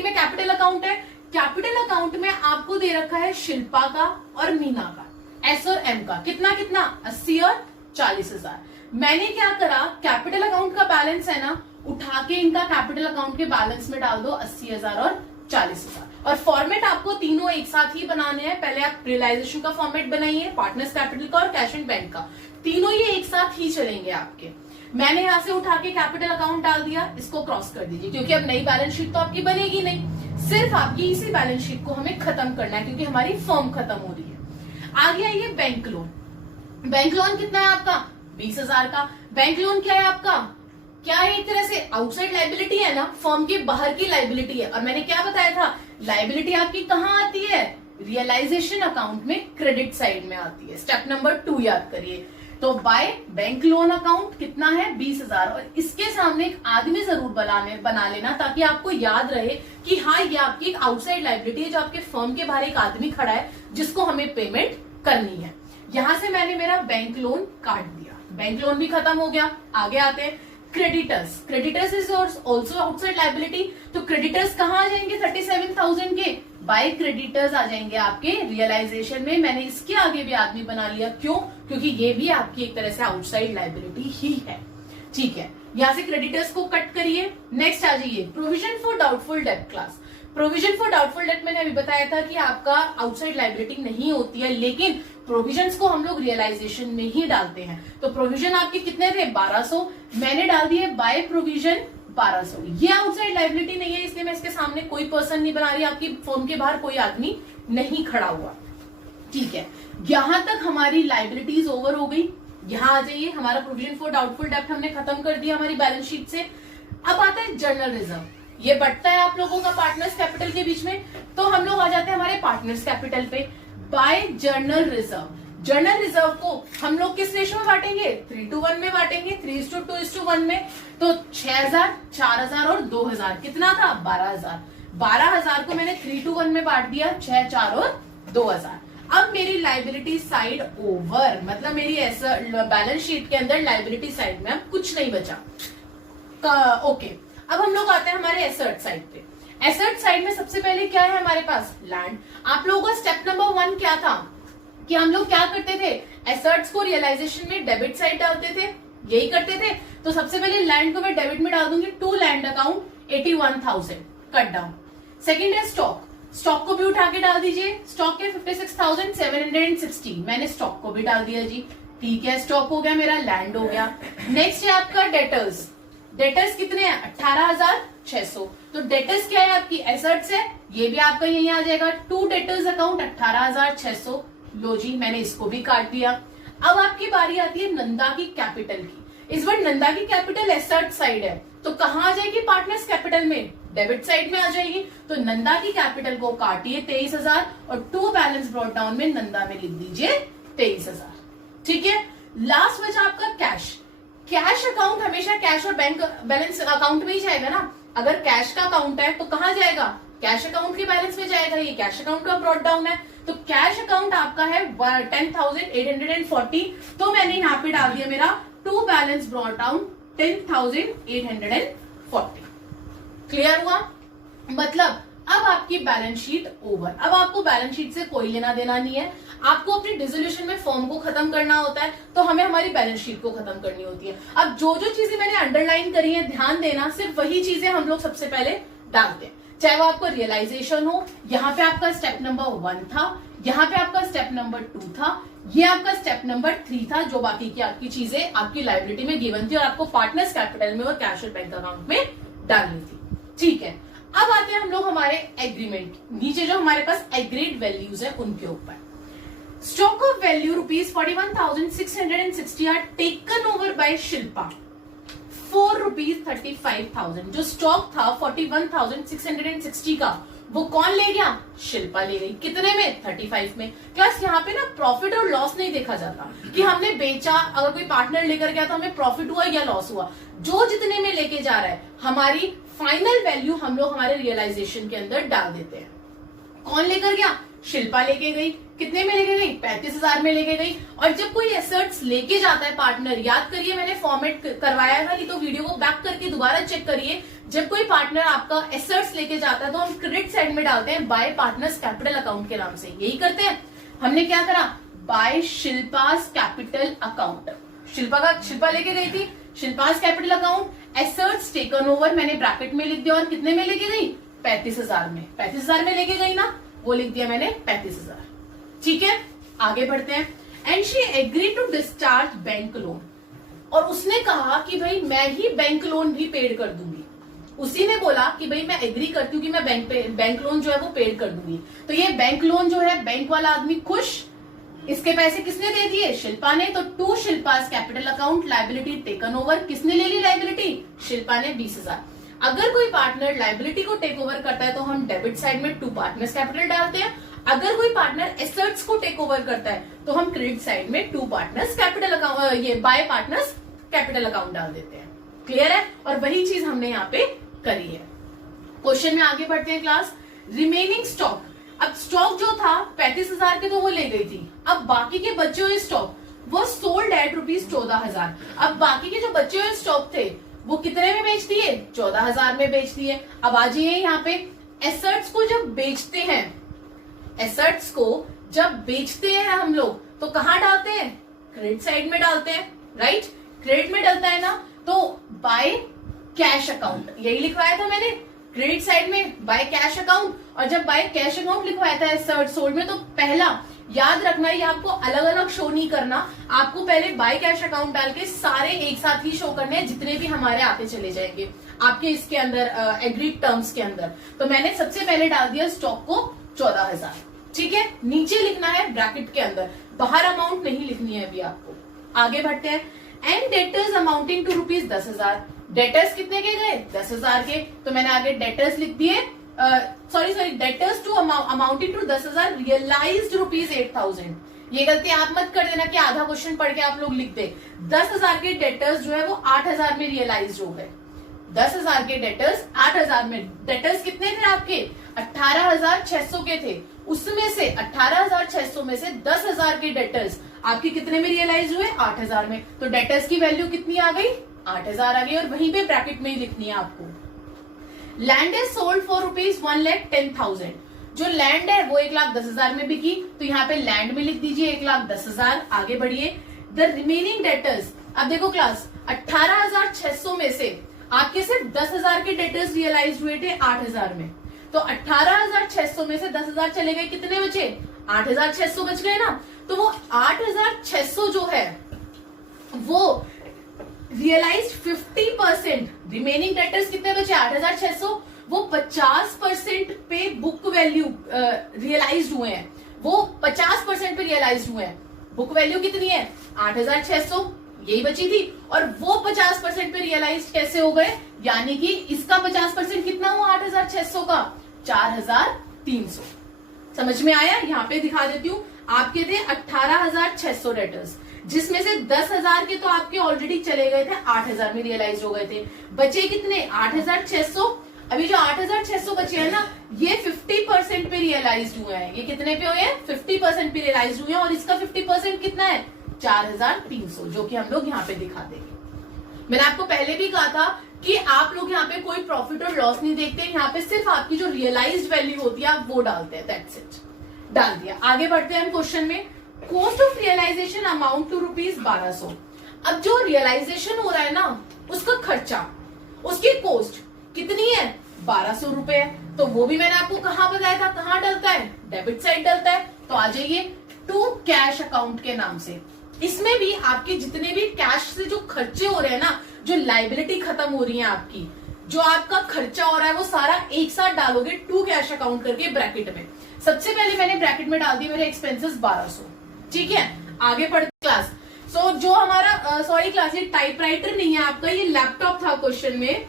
में कैपिटल अकाउंट है। कैपिटल अकाउंट में आपको दे रखा है शिल्पा का और मीना का, एस और एम का, कितना कितना 80 और 40,000। मैंने क्या करा, कैपिटल अकाउंट का बैलेंस है ना, उठा के इनका कैपिटल अकाउंट के बैलेंस में डाल दो 80,000 और 40,000। और फॉर्मेट आपको तीनों एक साथ ही बनाने हैं। पहले आप रियलाइजेशन का फॉर्मेट बनाइए, पार्टनर्स कैपिटल का और कैश एंड बैंक का, तीनों ये एक साथ ही चलेंगे आपके। मैंने यहां से उठा के कैपिटल अकाउंट डाल दिया, इसको क्रॉस कर दीजिए, क्योंकि अब नई बैलेंस शीट तो आपकी बनेगी नहीं, सिर्फ आपकी इसी बैलेंस शीट को हमें खत्म करना है, क्योंकि हमारी फर्म खत्म हो रही है। आगे आइए बैंक लोन। बैंक लोन कितना है आपका, 20,000 का। बैंक लोन क्या है आपका, क्या है, एक तरह से आउटसाइड लाइबिलिटी है ना, फर्म के बाहर की लाइबिलिटी है। और मैंने क्या बताया था, लाइबिलिटी आपकी कहाँ आती है, रियलाइजेशन अकाउंट में, क्रेडिट साइड में आती है। स्टेप नंबर 2 याद करिए। तो बाय बैंक लोन अकाउंट कितना है, 20,000, और इसके सामने एक आदमी जरूर बना लेना, ताकि आपको याद रहे कि हाँ ये आपकी एक आउटसाइड लाइबिलिटी है, जो आपके फर्म के बाहर एक आदमी खड़ा है जिसको हमें पेमेंट करनी है। यहां से मैंने मेरा बैंक लोन काट दिया, बैंक लोन भी खत्म हो गया। आगे आते हैं creditors is also outside liability. तो क्रेडिटर्स कहाँ आ जाएंगे 37,000 के, बाय क्रेडिटर्स आ जाएंगे आपके रियलाइजेशन में। मैंने इसके आगे भी आदमी बना लिया, क्यों, क्योंकि ये भी आपकी एक तरह से आउटसाइड लाइबिलिटी ही है। ठीक है, यहां से क्रेडिटर्स को कट करिए। नेक्स्ट आ जाइए प्रोविजन फॉर डाउटफुल डेब्ट क्लास। प्रोविजन फॉर डाउटफुल डेब्ट मैंने अभी बताया था कि आपका आउटसाइड लाइबिलिटी नहीं होती है, लेकिन प्रोविजंस को हम लोग रियलाइजेशन में ही डालते हैं। तो प्रोविजन आपके कितने थे, 1200, मैंने डाल दिए बाय प्रोविजन 1200। ये आउटसाइड लाइबिलिटी नहीं है, इसलिए मैं इसके सामने कोई पर्सन नहीं बना रही, आपकी फर्म के बाहर कोई आदमी नहीं खड़ा हुआ। ठीक है, यहां तक हमारी लाइबिलिटीज ओवर हो गई। यहां आ जाइए, हमारा प्रोविजन फॉर डाउटफुल डेब्ट हमने खत्म कर दिया हमारी बैलेंस शीट से। अब आता है जनरल रिजर्व, ये बढ़ता है आप लोगों का पार्टनर्स कैपिटल के बीच में। तो हम लोग आ जाते हैं हमारे पार्टनर्स कैपिटल पे, by journal reserve. Journal reserve को हम लोग किस रेशो में बांटेंगे, 3:1 में बांटेंगे, 3:2:1 में। तो 6,000, 4,000 और 2,000 कितना था, 12,000। 12,000 को मैंने 3:1 में बांट दिया, 6, 4 और 2,000। अब मेरी लाइबिलिटी साइड ओवर, मतलब मेरी ऐसा बैलेंस शीट के अंदर लाइबिलिटी साइड में अब कुछ नहीं बचा। ओके, अब हम लोग आते हैं हमारे एसेट साइड पे। एसेट साइड में सबसे पहले क्या है हमारे पास, लैंड। आप लोगों का स्टेप नंबर 1 क्या था कि हम लोग क्या करते थे, एसेट्स को रियलाइजेशन में डेबिट साइड डालते थे, यही करते थे। तो सबसे पहले लैंड को मैं डेबिट में डाल दूंगी, to land account 81,000 cut down. Second है स्टॉक, स्टॉक को भी उठा के डाल दीजिए, स्टॉक के 56,760, मैंने स्टॉक को भी डाल दिया जी। ठीक है, स्टॉक हो गया मेरा, लैंड हो गया। नेक्स्ट है आपका डेटर्स। डेटर्स कितने हैं, 18,600। तो डेटर्स क्या है, आपकी एसेट्स है, ये भी आपका यही आ जाएगा, टू डेटर्स अकाउंट 18,600। लो जी, मैंने इसको भी काट दिया। अब आपकी बारी आती है नंदा की कैपिटल की। इस बार नंदा की कैपिटल एसेट साइड है, तो कहां आ जाएगी, पार्टनर्स कैपिटल में, डेबिट साइड में आ जाएगी। तो नंदा की कैपिटल को काटिए 23,000 और टू बैलेंस ब्रॉट डाउन में नंदा में लिख दीजिए 23,000। ठीक है, लास्ट बचा आपका कैश। कैश अकाउंट हमेशा कैश और बैंक बैलेंस अकाउंट में ही जाएगा ना। अगर कैश का अकाउंट है तो कहां जाएगा, कैश अकाउंट के बैलेंस में जाएगा। ये कैश अकाउंट का ब्रॉट डाउन है, तो कैश अकाउंट आपका है 10,840। तो मैंने यहाँ पे डाल दिया मेरा to balance brought down 10,840। Clear हुआ, मतलब अब आपकी बैलेंस शीट ओवर। अब आपको बैलेंस शीट से कोई लेना देना नहीं है, आपको अपनी डिसोल्यूशन में फर्म को खत्म करना होता है, तो हमें हमारी बैलेंस शीट को खत्म करनी होती है। अब जो जो चीजें मैंने अंडरलाइन करी है, ध्यान देना, सिर्फ वही चीजें हम लोग सबसे पहले डालते हैं, चाहे वो आपको रियलाइजेशन हो। यहाँ पे आपका स्टेप नंबर 1 था, यहाँ पे आपका स्टेप नंबर 2 था, ये आपका स्टेप नंबर 3 था, जो बाकी की आपकी चीजें आपकी लायबिलिटी में गिवन थी और आपको पार्टनर्स कैपिटल में और कैश और बैंक अकाउंट में डालनी थी। ठीक है, अब आते हैं हम लोग हमारे एग्रीमेंट, नीचे जो हमारे पास एग्रीड वैल्यूज है उनके ऊपर। Stock of value ₹41,660 are taken over by Shilpa for ₹35,000। जो स्टॉक था 41,660 का, वो कौन ले गया? शिल्पा ले गई। कितने में? 35 में। क्लास यहाँ पे ना प्रॉफिट और लॉस नहीं देखा जाता कि हमने बेचा, अगर कोई पार्टनर लेकर गया तो हमें प्रॉफिट हुआ या लॉस हुआ। जो जितने में लेके जा रहा है, हमारी फाइनल वैल्यू हम लोग हमारे रियलाइजेशन के अंदर डाल देते हैं। कौन लेकर गया? शिल्पा लेके गई। कितने में लेके गई? 35,000 में लेके गई। और जब कोई एसेट्स लेके जाता है पार्टनर, याद करिए मैंने फॉर्मेट करवाया था, नहीं तो वीडियो को बैक करके दोबारा चेक करिए। जब कोई पार्टनर आपका एसेट्स लेके जाता है तो हम क्रेडिट साइड में डालते हैं बाय पार्टनर्स कैपिटल अकाउंट के नाम से। यही करते हैं। हमने क्या करा? By Shilpa's capital account. Shilpa लेके गई थी, Shilpa's capital account, assets taken over मैंने ब्रैकेट में लिख दिया। और कितने में लेके गई? 35,000 में। 35,000 में लेके गई ना, वो लिख दिया मैंने 35,000। ठीक है, आगे बढ़ते हैं। And she agree to discharge bank loan. और उसने कहा कि भाई मैं ही बैंक लोन भी पेड कर दूंगी। उसी ने बोला कि भाई मैं एग्री करती हूँ कि मैं बैंक लोन जो है वो पेड कर दूंगी। तो ये बैंक लोन जो है, बैंक वाला आदमी खुश। इसके पैसे किसने दे दिए? शिल्पा ने। तो to Shilpa's capital account liability taken over. किसने ले ली लायबिलिटी? शिल्पा ने 20,000। अगर कोई पार्टनर लायबिलिटी को टेक ओवर करता है तो हम डेबिट साइड में टू पार्टनर्स कैपिटल डालते हैं। अगर कोई पार्टनर एसेट्स को टेक ओवर करता है तो हम क्रेडिट साइड में टू पार्टनर्स कैपिटल अकाउंट, ये बाय पार्टनर्स कैपिटल अकाउंट डाल देते हैं। क्लियर है? और वही चीज हमने यहाँ पे करी है। क्वेश्चन में आगे बढ़ते हैं क्लास। Remaining stock. अब स्टॉक जो था 35,000 के तो वो ले गई थी। अब बाकी के बचे हुए स्टॉक वो सोल्ड एट ₹14,000। अब बाकी के जो बचे हुए स्टॉक थे वो कितने में बेच दिए? 14,000 में बेच दिए। अब आ जाइए यहाँ पे, एसेट्स को जब बेचते हैं, एसेट्स को जब बेचते हैं हम लोग तो कहाँ डालते हैं? क्रेडिट साइड में डालते हैं, राइट? क्रेडिट में डलता है ना, तो बाय कैश अकाउंट, यही लिखवाया था मैंने, क्रेडिट साइड में बाय कैश अकाउंट। और जब बाय कैश अकाउंट लिखवाया था एसेट्स सोल्ड में, तो पहला याद रखना, ये आपको अलग अलग शो नहीं करना, आपको पहले बाय कैश अकाउंट डाल के सारे एक साथ ही शो करने हैं, जितने भी हमारे आते चले जाएंगे आपके इसके अंदर एग्रीड टर्म्स के अंदर। तो मैंने सबसे पहले डाल दिया स्टॉक को 14,000। ठीक है, नीचे लिखना है ब्रैकेट के अंदर, बाहर अमाउंट नहीं लिखनी है अभी आपको। आगे बढ़ते हैं। And debtors amounting to ₹10,000। Debtors कितने के गए? 10,000 के। तो मैंने आगे डेटर्स लिख दिए, sorry debtors to amounting to 10,000, realized ₹8,000। ये गलती आप मत कर देना कि आधा क्वेश्चन पढ़ के आप लोग लिख दे। 10,000 के डेटर्स जो है वो 8,000 में रियलाइज हो गए। 10,000 के डेटर्स 8,000 में। डेटर्स कितने थे आपके? 18,600 के थे। उसमें से 18,600 में से 10,000 के डेटर्स आपके कितने में रियलाइज हुए? 8,000 में। तो डेटर्स की वैल्यू कितनी आ गई? 8,000 आ गई। और वहीं पे ब्रैकेट में ही लिखनी है आपको। Land is sold for ₹1,10,000। जो लैंड है वो 1,10,000 में बिकी, तो यहाँ पे लैंड में लिख दीजिए 1,10,000। आगे बढ़िए। द रिमेनिंग डेटर्स, अब देखो क्लास, 18,600 में से आपके सिर्फ 10,000 के डेटर्स रियलाइज हुए थे 8,000 में। तो 18,600 में से 10,000 चले गए, कितने बचे? 8,600 बच गए ना। तो वो 8,600 जो है वो रियलाइज 50%। रिमेनिंग डेटर्स कितने बचे? 8,600। वो 50% पे बुक वैल्यू रियलाइज हुए हैं, वो 50% पे रियलाइज हुए हैं। बुक वैल्यू कितनी है? 8,600, यही बची थी। और वो 50% पे रियलाइज कैसे हो गए? यानी कि इसका 50% कितना हुआ 8,600 का? 4,300। समझ में आया? यहाँ पे दिखा देती हूँ। आपके थे 18,600 डेटर्स, जिसमें से 10,000 के तो आपके ऑलरेडी चले गए थे, 8,000 में रियलाइज हो गए थे। बचे कितने? 8,600। अभी जो 8,600 बचे हैं ना, ये 50% पे रियलाइज हुए हैं। ये कितने पे हुए हैं? 50% पे रियलाइज हुए हैं। और इसका 50% कितना है? 4,300, जो कि हम लोग यहाँ पे दिखा देंगे। मैंने आपको पहले भी कहा था कि आप लोग यहाँ पे कोई प्रॉफिट और लॉस नहीं देखते, यहाँ पे सिर्फ आपकी जो रियलाइज्ड वैल्यू होती है आप वो डालते हैं, दैट्स इट। डाल दिया। आगे बढ़ते हैं हम क्वेश्चन में। Cost of realization amount to ₹1200। अब जो रियलाइजेशन हो रहा है ना उसका खर्चा, उसकी कॉस्ट कितनी है? 1200 रुपए है। तो वो भी मैंने आपको कहाँ बताया था, कहाँ डलता है? डेबिट साइड डलता है। तो आ जाइए टू कैश अकाउंट के नाम से। इसमें भी आपके जितने भी कैश से जो खर्चे हो रहे हैं ना, जो लाइबिलिटी खत्म हो रही है आपकी, जो आपका खर्चा हो रहा है वो सारा एक साथ डालोगे टू कैश अकाउंट करके ब्रैकेट में। सबसे पहले मैंने ब्रैकेट में डाल दिया मेरे एक्सपेंसेस 1200। ठीक है, आगे पढ़ते क्लास। सो जो हमारा सॉरी क्लास, ये टाइपराइटर नहीं है आपका, ये लैपटॉप था क्वेश्चन में।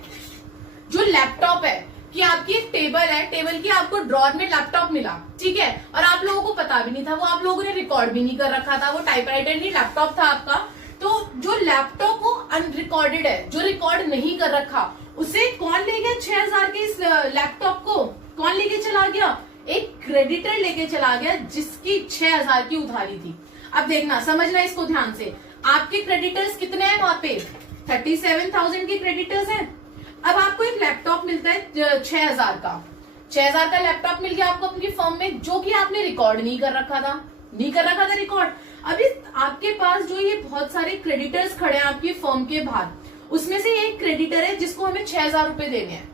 जो लैपटॉप है कि आपकी एक टेबल है, टेबल की आपको ड्रॉर में लैपटॉप मिला, ठीक है, और आप लोगों को पता भी नहीं था, वो आप लोगों ने रिकॉर्ड भी नहीं कर रखा था, वो टाइपराइटर नहीं लैपटॉप था आपका। तो जो लैपटॉप वो अनरिकॉर्डेड है, जो रिकॉर्ड नहीं कर रखा, उसे कौन ले गया? 6000 के इस लैपटॉप को कौन लेके चला गया? एक क्रेडिटर लेके चला गया जिसकी 6000 की उधारी थी। अब देखना, समझना इसको ध्यान से। आपके क्रेडिटर्स कितने हैं वहां पे? 37,000 के क्रेडिटर्स हैं। अब आपको एक लैपटॉप मिलता है 6000 का, 6000 का लैपटॉप मिल गया आपको अपनी फर्म में, जो कि आपने रिकॉर्ड नहीं कर रखा था, रिकॉर्ड। अभी आपके पास जो ये बहुत सारे क्रेडिटर्स खड़े हैं आपकी फर्म के बाहर, उसमें से एक क्रेडिटर है जिसको हमें 6000 रुपए देने हैं,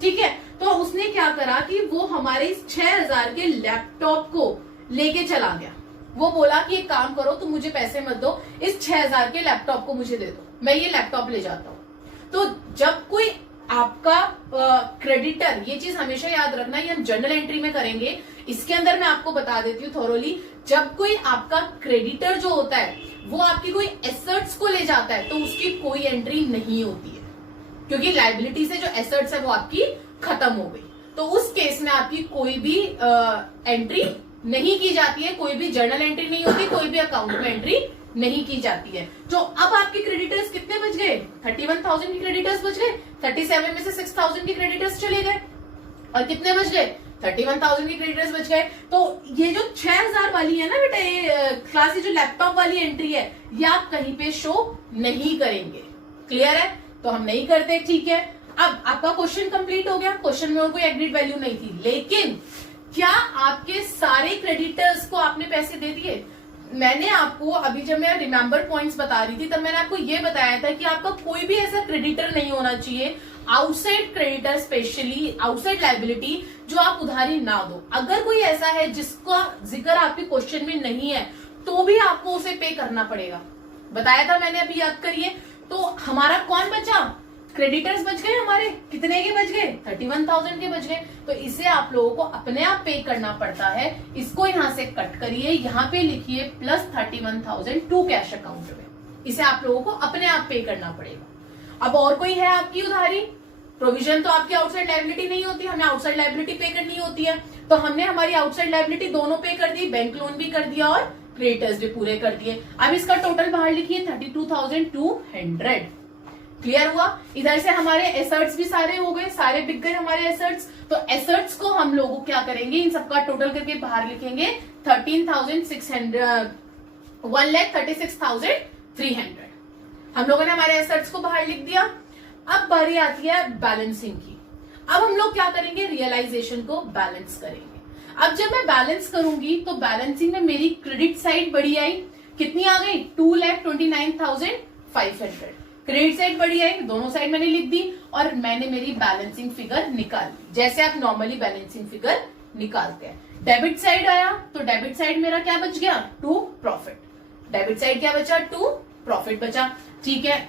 ठीक है। तो उसने क्या करा कि वो हमारे इस 6000 के लैपटॉप को लेके चला गया। वो बोला कि एक काम करो, तुम मुझे पैसे मत दो, इस 6000 के लैपटॉप को मुझे दे दो, मैं ये लैपटॉप ले जाता हूँ। तो जब कोई आपका क्रेडिटर, ये चीज हमेशा याद रखना, ये हम जर्नल एंट्री में करेंगे, इसके अंदर मैं आपको बता देती हूँ थोरोली। जब कोई आपका क्रेडिटर जो होता है वो आपकी कोई एसेट्स को ले जाता है तो उसकी कोई एंट्री नहीं होती है, क्योंकि लाइबिलिटी से जो एसेट्स है वो आपकी खत्म हो गई। तो उस केस में आपकी कोई भी एंट्री नहीं की जाती है, कोई भी जर्नल एंट्री नहीं होती, कोई भी अकाउंट में एंट्री नहीं की जाती है। जो अब आपके क्रेडिटर्स कितने बच गए? 31,000 के क्रेडिटर्स बच गए। 37 में से 6,000 के क्रेडिटर्स चले गए और कितने बच गए? 31,000 के क्रेडिटर्स बच गए। तो ये जो 6000 वाली है ना बेटा, ये क्लास जो लैपटॉप वाली एंट्री है, ये आप कहीं पे शो नहीं करेंगे। क्लियर है? तो हम नहीं करते, ठीक है। अब आपका क्वेश्चन कंप्लीट हो गया। क्वेश्चन में और कोई एग्रीड वैल्यू नहीं थी, लेकिन क्या आपके सारे क्रेडिटर्स को आपने पैसे दे दिए? मैंने आपको अभी जब मैं रिमेंबर पॉइंट्स बता रही थी तब मैंने आपको ये बताया था कि आपका कोई भी ऐसा क्रेडिटर नहीं होना चाहिए, outside creditor, specially outside liability, जो आप उधारी ना दो। अगर कोई ऐसा है जिसका जिक्र आपके क्वेश्चन में नहीं है तो भी आपको उसे पे करना पड़ेगा। बताया था मैंने, अभी याद करिए। तो हमारा कौन बचा? क्रेडिटर्स बच गए हमारे। कितने के बच गए? 31,000 के बच गए। तो इसे आप लोगों को अपने आप पे करना पड़ता है। इसको यहां से कट करिए, यहाँ पे लिखिए प्लस 31,000 टू कैश अकाउंट में। इसे आप लोगों को अपने आप पे करना पड़ेगा। अब और कोई है आपकी उधारी? प्रोविजन तो आपकी आउटसाइड लाइबिलिटी नहीं होती, हमें आउटसाइड लाइबिलिटी पे करनी होती है। तो हमने हमारी आउटसाइड लाइबिलिटी दोनों पे कर दी, बैंक लोन भी कर दिया और क्रेडिटर्स भी पूरे कर दिए। अब इसका टोटल बाहर लिखिए 32,200। क्लियर हुआ? इधर से हमारे एसेट्स भी सारे हो गए, सारे बिक गए हमारे एसेट्स। तो एसेट्स को हम लोग क्या करेंगे, इन सबका टोटल करके बाहर लिखेंगे 1,36,300। हम लोगों ने हमारे एसेट्स को बाहर लिख दिया। अब बारी आती है बैलेंसिंग की। अब हम लोग क्या करेंगे, रियलाइजेशन को बैलेंस करेंगे। अब जब मैं बैलेंस करूंगी तो बैलेंसिंग में मेरी क्रेडिट साइड बड़ी आई, कितनी आ गई? 2,29,500। क्रेडिट साइड बड़ी आई, दोनों साइड मैंने लिख दी और मैंने मेरी बैलेंसिंग फिगर निकाल ली, जैसे आप नॉर्मली बैलेंसिंग फिगर निकालते हैं। डेबिट साइड आया तो डेबिट साइड मेरा क्या बच गया? To profit. डेबिट साइड क्या बचा? टू प्रॉफिट बचा, ठीक है।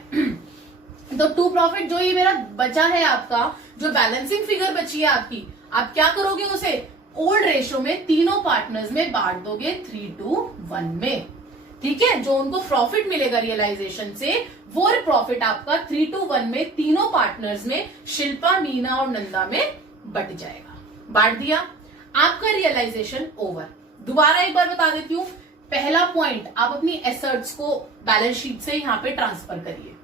तो टू प्रॉफिट जो ये मेरा बचा है, आपका जो बैलेंसिंग फिगर बची है आपकी, आप क्या करोगे, उसे ओल्ड रेशो में तीनों पार्टनर्स में बांट दोगे 3:1 में, ठीक है। जो उनको प्रॉफिट मिलेगा रियलाइजेशन से, वो प्रॉफिट आपका 3:1 में तीनों पार्टनर्स में, शिल्पा, मीना और नंदा में बट जाएगा। बांट दिया, आपका रियलाइजेशन ओवर। दोबारा एक बार बता देती हूं, पहला पॉइंट, आप अपनी एसेट्स को बैलेंस शीट से यहां पे ट्रांसफर करिए।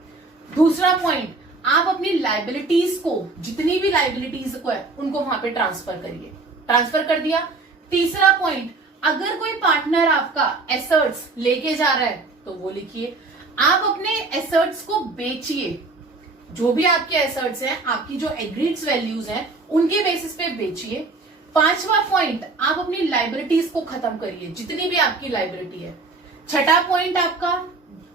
दूसरा पॉइंट, आप अपनी लाइबिलिटीज को, जितनी भी लाइबिलिटीज को है, उनको वहां पे ट्रांसफर करिए। ट्रांसफर कर दिया। तीसरा पॉइंट, अगर कोई पार्टनर आपका एसेट्स लेके जा रहा है तो वो लिखिए। आप अपने एसेट्स को बेचिए, जो भी आपके एसेट्स हैं, आपकी जो एग्रीड वैल्यूज हैं, उनके बेसिस पे बेचिए। पांचवा पॉइंट, आप अपनी लाइबिलिटीज को खत्म करिए, जितनी भी आपकी लाइबिलिटी है। छठा पॉइंट आपका,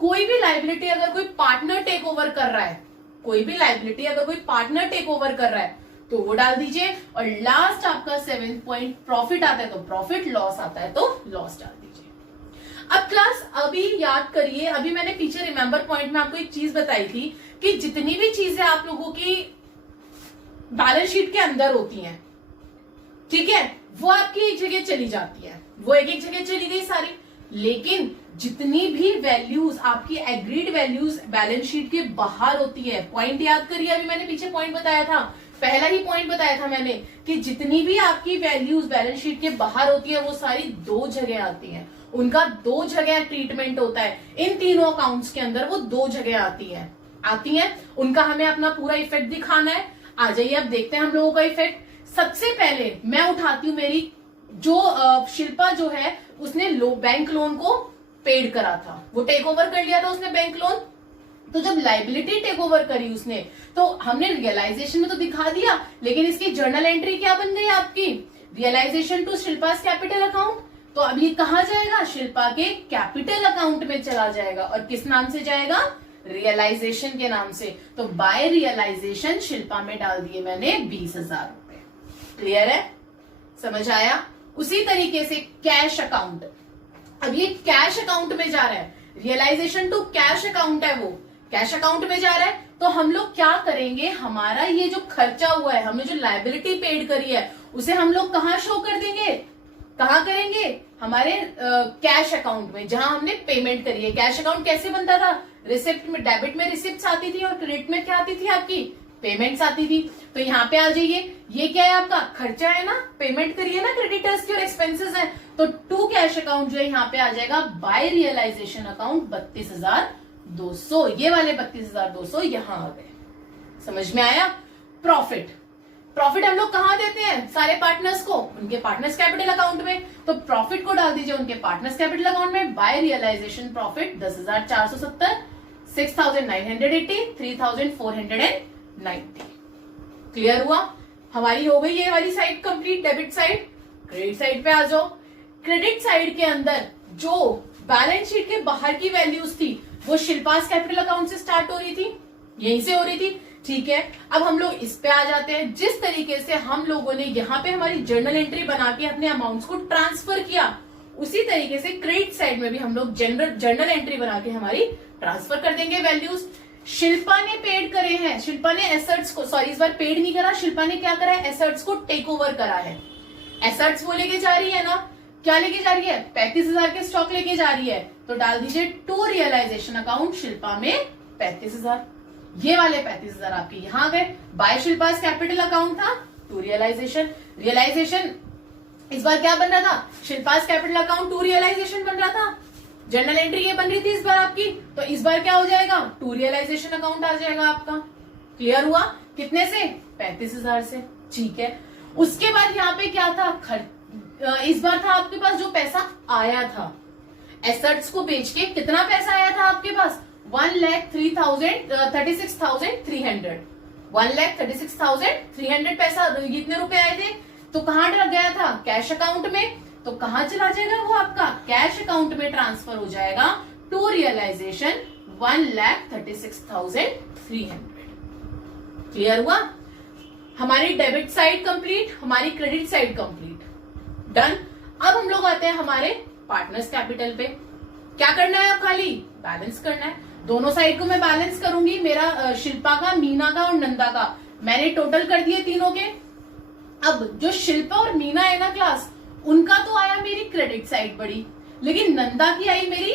कोई भी लाइबिलिटी अगर कोई पार्टनर टेक ओवर कर रहा है, कोई भी लाइबिलिटी अगर कोई पार्टनर टेक ओवर कर रहा है तो वो डाल दीजिए। और लास्ट आपका 7th पॉइंट, प्रॉफिट आता है तो प्रॉफिट, लॉस आता है तो लॉस डाल दीजिए। अब क्लास अभी याद करिए, अभी मैंने पीछे रिमेंबर पॉइंट में आपको एक चीज बताई थी कि जितनी भी चीजें आप लोगों की बैलेंस शीट के अंदर होती हैं, ठीक है, वो आपकी एक जगह चली जाती है, वो एक जगह चली गई सारी। लेकिन जितनी भी वैल्यूज आपकी एग्रीड वैल्यूज बैलेंस शीट के बाहर होती है, पॉइंट याद करिए, अभी मैंने पीछे पॉइंट बताया था, पहला ही पॉइंट बताया था मैंने कि जितनी भी आपकी वैल्यूज बैलेंस शीट के बाहर होती है वो सारी दो जगह आती हैं, उनका दो जगह ट्रीटमेंट होता है। इन तीनों अकाउंट्स के अंदर वो दो जगह आती हैं, उनका हमें अपना पूरा इफेक्ट दिखाना है। आ जाइए अब देखते हैं हम लोगों का इफेक्ट। सबसे पहले मैं उठाती हूँ मेरी जो शिल्पा जो है उसने बैंक लोन को पेड करा था, वो टेक ओवर कर लिया था उसने बैंक लोन। तो जब लाइबिलिटी टेक ओवर करी उसने तो हमने रियलाइजेशन में तो दिखा दिया, लेकिन इसकी जर्नल एंट्री क्या बन गई आपकी, realization to Shilpa's capital account. तो अब ये कहा जाएगा, शिल्पा के कैपिटल अकाउंट में चला जाएगा। और किस नाम से जाएगा, रियलाइजेशन के नाम से। तो बाय रियलाइजेशन शिल्पा में डाल दिए मैंने 20,000 रुपए। क्लियर है, समझ आया। उसी तरीके से कैश अकाउंट, अब ये कैश अकाउंट में जा रहा है, रियलाइजेशन टू कैश अकाउंट है, वो कैश अकाउंट में जा रहा है। तो हम लोग क्या करेंगे, हमारा ये जो खर्चा हुआ है, हमने जो लायबिलिटी पेड करी है, उसे हम लोग कहां शो कर देंगे, कहां करेंगे, हमारे कैश अकाउंट में, जहां हमने पेमेंट करी है। कैश अकाउंट कैसे बनता था, रिसिप्ट में, डेबिट में रिसिप्ट आती थी और क्रेडिट में क्या आती थी आपकी, पेमेंट्स आती थी। तो यहाँ पे आ जाइए, ये क्या है आपका खर्चा है ना, पेमेंट करिए ना क्रेडिटर्स की और एक्सपेंसेस है। तो टू कैश अकाउंट जो है यहाँ पे आ जाएगा बाय रियलाइजेशन अकाउंट 32,200, ये वाले 32,200 यहाँ आ गए। समझ में आया। प्रॉफिट, प्रॉफिट हम लोग कहाँ देते हैं, सारे पार्टनर्स को, उनके पार्टनर्स कैपिटल अकाउंट में। तो प्रॉफिट को डाल दीजिए उनके पार्टनर्स कैपिटल अकाउंट में। By realization profit 10,470, 6,980, 3,490। क्लियर हुआ, हमारी हो गई ये वाली side complete, debit side. Credit side पे आ जाओ। क्रेडिट साइड के अंदर जो बैलेंस शीट के बाहर की वैल्यूज थी वो शिल्पास कैपिटल अकाउंट से स्टार्ट हो रही थी, यहीं से हो रही थी, ठीक है। अब हम लोग इस पे आ जाते हैं। जिस तरीके से हम लोगों ने यहाँ पे हमारी जर्नल एंट्री बना के अपने अमाउंट्स को ट्रांसफर किया, उसी तरीके से क्रेडिट साइड में भी हम लोग जर्नल एंट्री बना के हमारी ट्रांसफर कर देंगे वैल्यूज। शिल्पा ने पेड करे हैं, शिल्पा ने एसेट्स को, सॉरी इस बार पेड नहीं करा, शिल्पा ने क्या करा है, एसेट्स को टेक ओवर करा है। एसेट्स वो लेके जा रही है ना, क्या लेके जा रही है, 35,000 के स्टॉक लेके जा रही है। तो डाल दीजिए टू रियलाइजेशन अकाउंट शिल्पा में 35,000, ये वाले 35,000 आपके यहाँ गए। बाय शिल्पास कैपिटल अकाउंट था, टू रियलाइजेशन। रियलाइजेशन इस बार क्या बन रहा था, Shilpa's capital account to realization बन रहा था, जर्नल एंट्री ये बन रही थी इस बार आपकी। तो इस बार क्या हो जाएगा, टू रियलाइजेशन अकाउंट आ जाएगा आपका। क्लियर हुआ, कितने से, 35,000 से, ठीक है। उसके बाद यहाँ पे क्या था, इस बार था आपके पास जो पैसा आया था एसेट्स को बेच के, कितना पैसा आया था आपके पास, 1,36,300, 1,36,300 पैसा, इतने रुपए आए थे। तो कहाँ गया था, कैश अकाउंट में। तो कहाँ चला जाएगा वो आपका, कैश अकाउंट में ट्रांसफर हो जाएगा टू रियलाइजेशन 1,36,300। क्लियर हुआ, हमारी डेबिट साइड कंप्लीट, हमारी क्रेडिट साइड कंप्लीट, डन। अब हम लोग आते हैं हमारे पार्टनर्स कैपिटल पे। क्या करना है, अब खाली बैलेंस करना है। दोनों साइड को मैं बैलेंस करूंगी, मेरा शिल्पा का, मीना का और नंदा का मैंने टोटल कर दिए तीनों के। अब जो शिल्पा और मीना है ना क्लास, उनका तो आया मेरी क्रेडिट साइड बड़ी, लेकिन नंदा की आई मेरी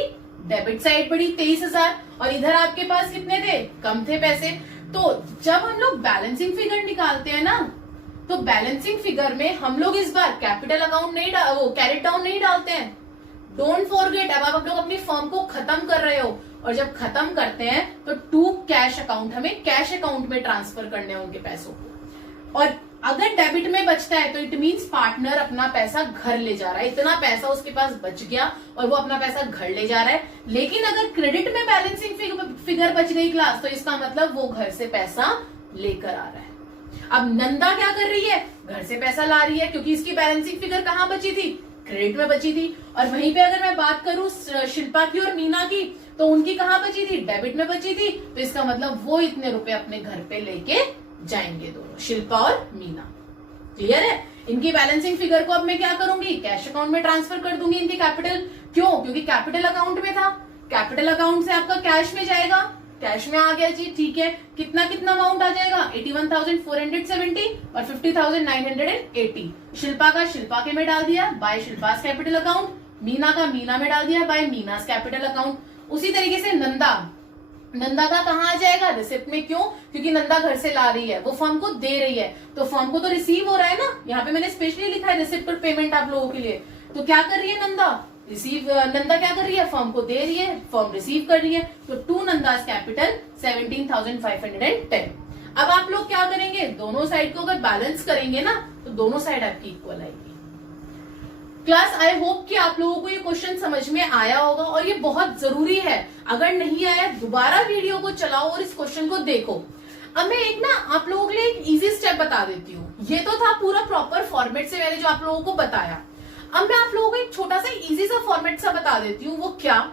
डेबिट साइड बड़ी 23,000, और इधर आपके पास कितने थे, कम थे पैसे। तो जब हम लोग बैलेंसिंग फिगर निकालते हैं ना, तो बैलेंसिंग फिगर में हम लोग इस बार कैपिटल अकाउंट नहीं वो कैरेट डाउन नहीं डालते हैं। डोंट फॉरगेट, अब आप लोग अपनी फर्म को खत्म कर रहे हो, और जब खत्म करते हैं तो टू कैश अकाउंट, हमें कैश अकाउंट में ट्रांसफर करने हैं उनके पैसों को। और अगर डेबिट में बचता है तो इट मींस पार्टनर अपना पैसा घर ले जा रहा है, इतना पैसा उसके पास बच गया और वो अपना पैसा घर ले जा रहा है। लेकिन अगर क्रेडिट में बैलेंसिंग फिगर बच गई क्लास, तो इसका मतलब वो घर से पैसा लेकर आ रहा है। अब नंदा क्या कर रही है, घर से पैसा ला रही है, क्योंकि इसकी बैलेंसिंग फिगर कहाँ बची थी, क्रेडिट में बची थी। और वहीं पे अगर मैं बात करूं शिल्पा की और मीना की, तो उनकी कहाँ बची थी, डेबिट में बची थी। तो इसका मतलब वो इतने रुपए अपने घर पे लेके जाएंगे दोनों, शिल्पा और मीना। क्लियर है? इनकी बैलेंसिंग फिगर को अब मैं क्या करूंगी, कैश अकाउंट में ट्रांसफर कर दूंगी इनकी कैपिटल। क्यों? क्योंकि कैपिटल अकाउंट में था, कैपिटल अकाउंट से आपका कैश में जाएगा, कैश में आ गया जी, ठीक है। कितना कितना अमाउंट आ जाएगा, 81,470 और 50,980। शिल्पा का शिल्पा के में डाल दिया by Shilpa's capital account, Meena का मीना में डाल दिया बाय मीनास कैपिटल अकाउंट। उसी तरीके से नंदा का कहाँ आ जाएगा, रिसिप्ट में। क्यों? क्योंकि नंदा घर से ला रही है, वो फर्म को दे रही है, तो फर्म को तो रिसीव हो रहा है ना। यहाँ पे मैंने स्पेशली लिखा है रिसिप्ट और पेमेंट आप लोगों के लिए। तो क्या कर रही है नंदा, नंदा क्या कर रही है, फर्म को दे रही है, फर्म रिसीव कर रही है। तो टू नंदास कैपिटल 17,510। अब आप लोग क्या करेंगे, दोनों साइड को अगर बैलेंस करेंगे ना, तो दोनों साइड आपकी इक्वल आएगी। क्लास आई होप कि आप लोगों को ये क्वेश्चन समझ में आया होगा, और ये बहुत जरूरी है। अगर नहीं आया, दोबारा वीडियो को चलाओ और इस क्वेश्चन को देखो। अब मैं एक ना आप लोगों के लिए एक इजी स्टेप बता देती हूँ। ये तो था पूरा प्रॉपर फॉर्मेट से मैंने जो आप लोगों को बताया। अब मैं आप लोगों को एक छोटा सा इजी सा फॉर्मेट सा बता देती हूँ। वो क्या,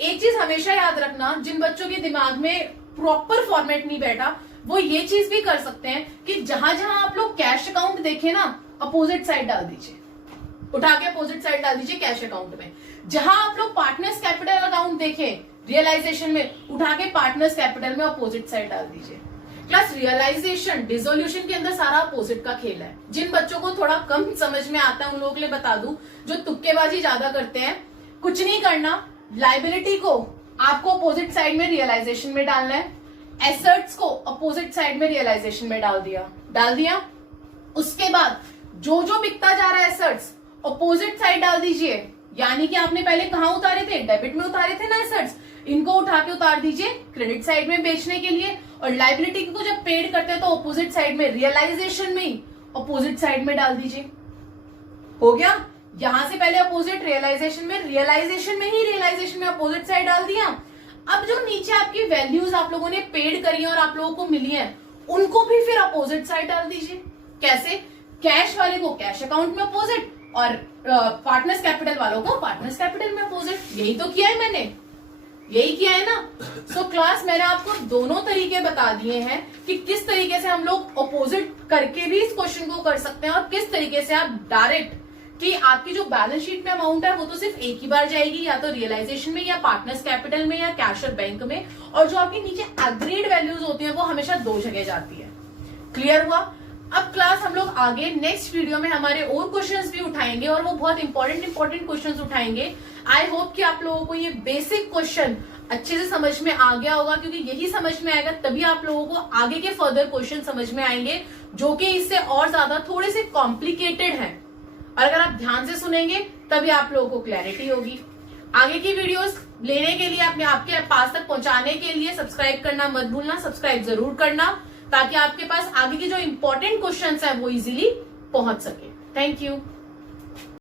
एक चीज हमेशा याद रखना, जिन बच्चों के दिमाग में प्रॉपर फॉर्मेट नहीं बैठा, वो ये चीज भी कर सकते हैं कि जहां जहां आप लोग कैश अकाउंट देखे ना, अपोजिट साइड डाल दीजिए, उठा के अपोजिट साइड डाल दीजिए कैश अकाउंट में। जहां आप लोग पार्टनर्स कैपिटल अकाउंट देखे रियलाइजेशन में, उठा के पार्टनर्स कैपिटल में अपोजिट साइड डाल दीजिए। क्लास रियलाइजेशन डिसोल्यूशन के अंदर सारा अपोजिट का खेल है। जिन बच्चों को थोड़ा कम समझ में आता है उन लोगों के लिए बता दूं, जो तुक्केबाजी ज्यादा करते हैं, कुछ नहीं करना, लाइबिलिटी को आपको अपोजिट साइड में रियलाइजेशन में डालना है, एसेट्स को अपोजिट साइड में रियलाइजेशन में डाल दिया। उसके बाद जो जो बिकता जा रहा है एसेट्स, अपोजिट साइड डाल दीजिए। यानी कि आपने पहले कहां उतारे थे, डेबिट में उतारे थे ना एसेट्स, इनको उठा के उतार दीजिए क्रेडिट साइड में बेचने के लिए। और लाइबिलिटी को जब पेड करते हैं तो अपोजिट साइड में, रियलाइजेशन में ही अपोजिट साइड में डाल दीजिए। हो गया? यहां से पहले अपोजिट रियलाइजेशन में, रियलाइजेशन में अपोजिट साइड डाल दिया। अब जो नीचे आपकी वैल्यूज आप लोगों ने पेड करी है और आप लोगों को मिली है, उनको भी फिर अपोजिट साइड डाल दीजिए। कैसे? कैश वाले को कैश अकाउंट में अपोजिट, और पार्टनर्स कैपिटल वालों को पार्टनर्स कैपिटल में अपोजिट। यही तो किया है मैंने, यही किया है ना। सो क्लास मैंने आपको दोनों तरीके बता दिए हैं कि किस तरीके से हम लोग अपोजिट करके भी इस क्वेश्चन को कर सकते हैं, और किस तरीके से आप डायरेक्ट, कि आपकी जो बैलेंस शीट में अमाउंट है वो तो सिर्फ एक ही बार जाएगी, या तो रियलाइजेशन में, या पार्टनर्स कैपिटल में, या कैश और बैंक में, और जो आपके नीचे एग्रीड वैल्यूज होती है वो हमेशा दो जगह जाती है। क्लियर हुआ? अब क्लास हम लोग आगे नेक्स्ट वीडियो में हमारे और क्वेश्चंस भी उठाएंगे, और वो बहुत इंपॉर्टेंट क्वेश्चंस उठाएंगे। आई होप कि आप लोगों को ये बेसिक क्वेश्चन अच्छे से समझ में आ गया होगा, क्योंकि यही समझ में आएगा तभी आप लोगों को आगे के फर्दर क्वेश्चन समझ में आएंगे, जो कि इससे और ज्यादा थोड़े से कॉम्प्लिकेटेड हैं। और अगर आप ध्यान से सुनेंगे तभी आप लोगों को क्लैरिटी होगी। आगे की वीडियोस लेने के लिए, अपने आपके पास तक पहुंचाने के लिए सब्सक्राइब करना मत भूलना, सब्सक्राइब जरूर करना, ताकि आपके पास आगे के जो इंपॉर्टेंट क्वेश्चंस हैं वो इजीली पहुंच सके। Thank you.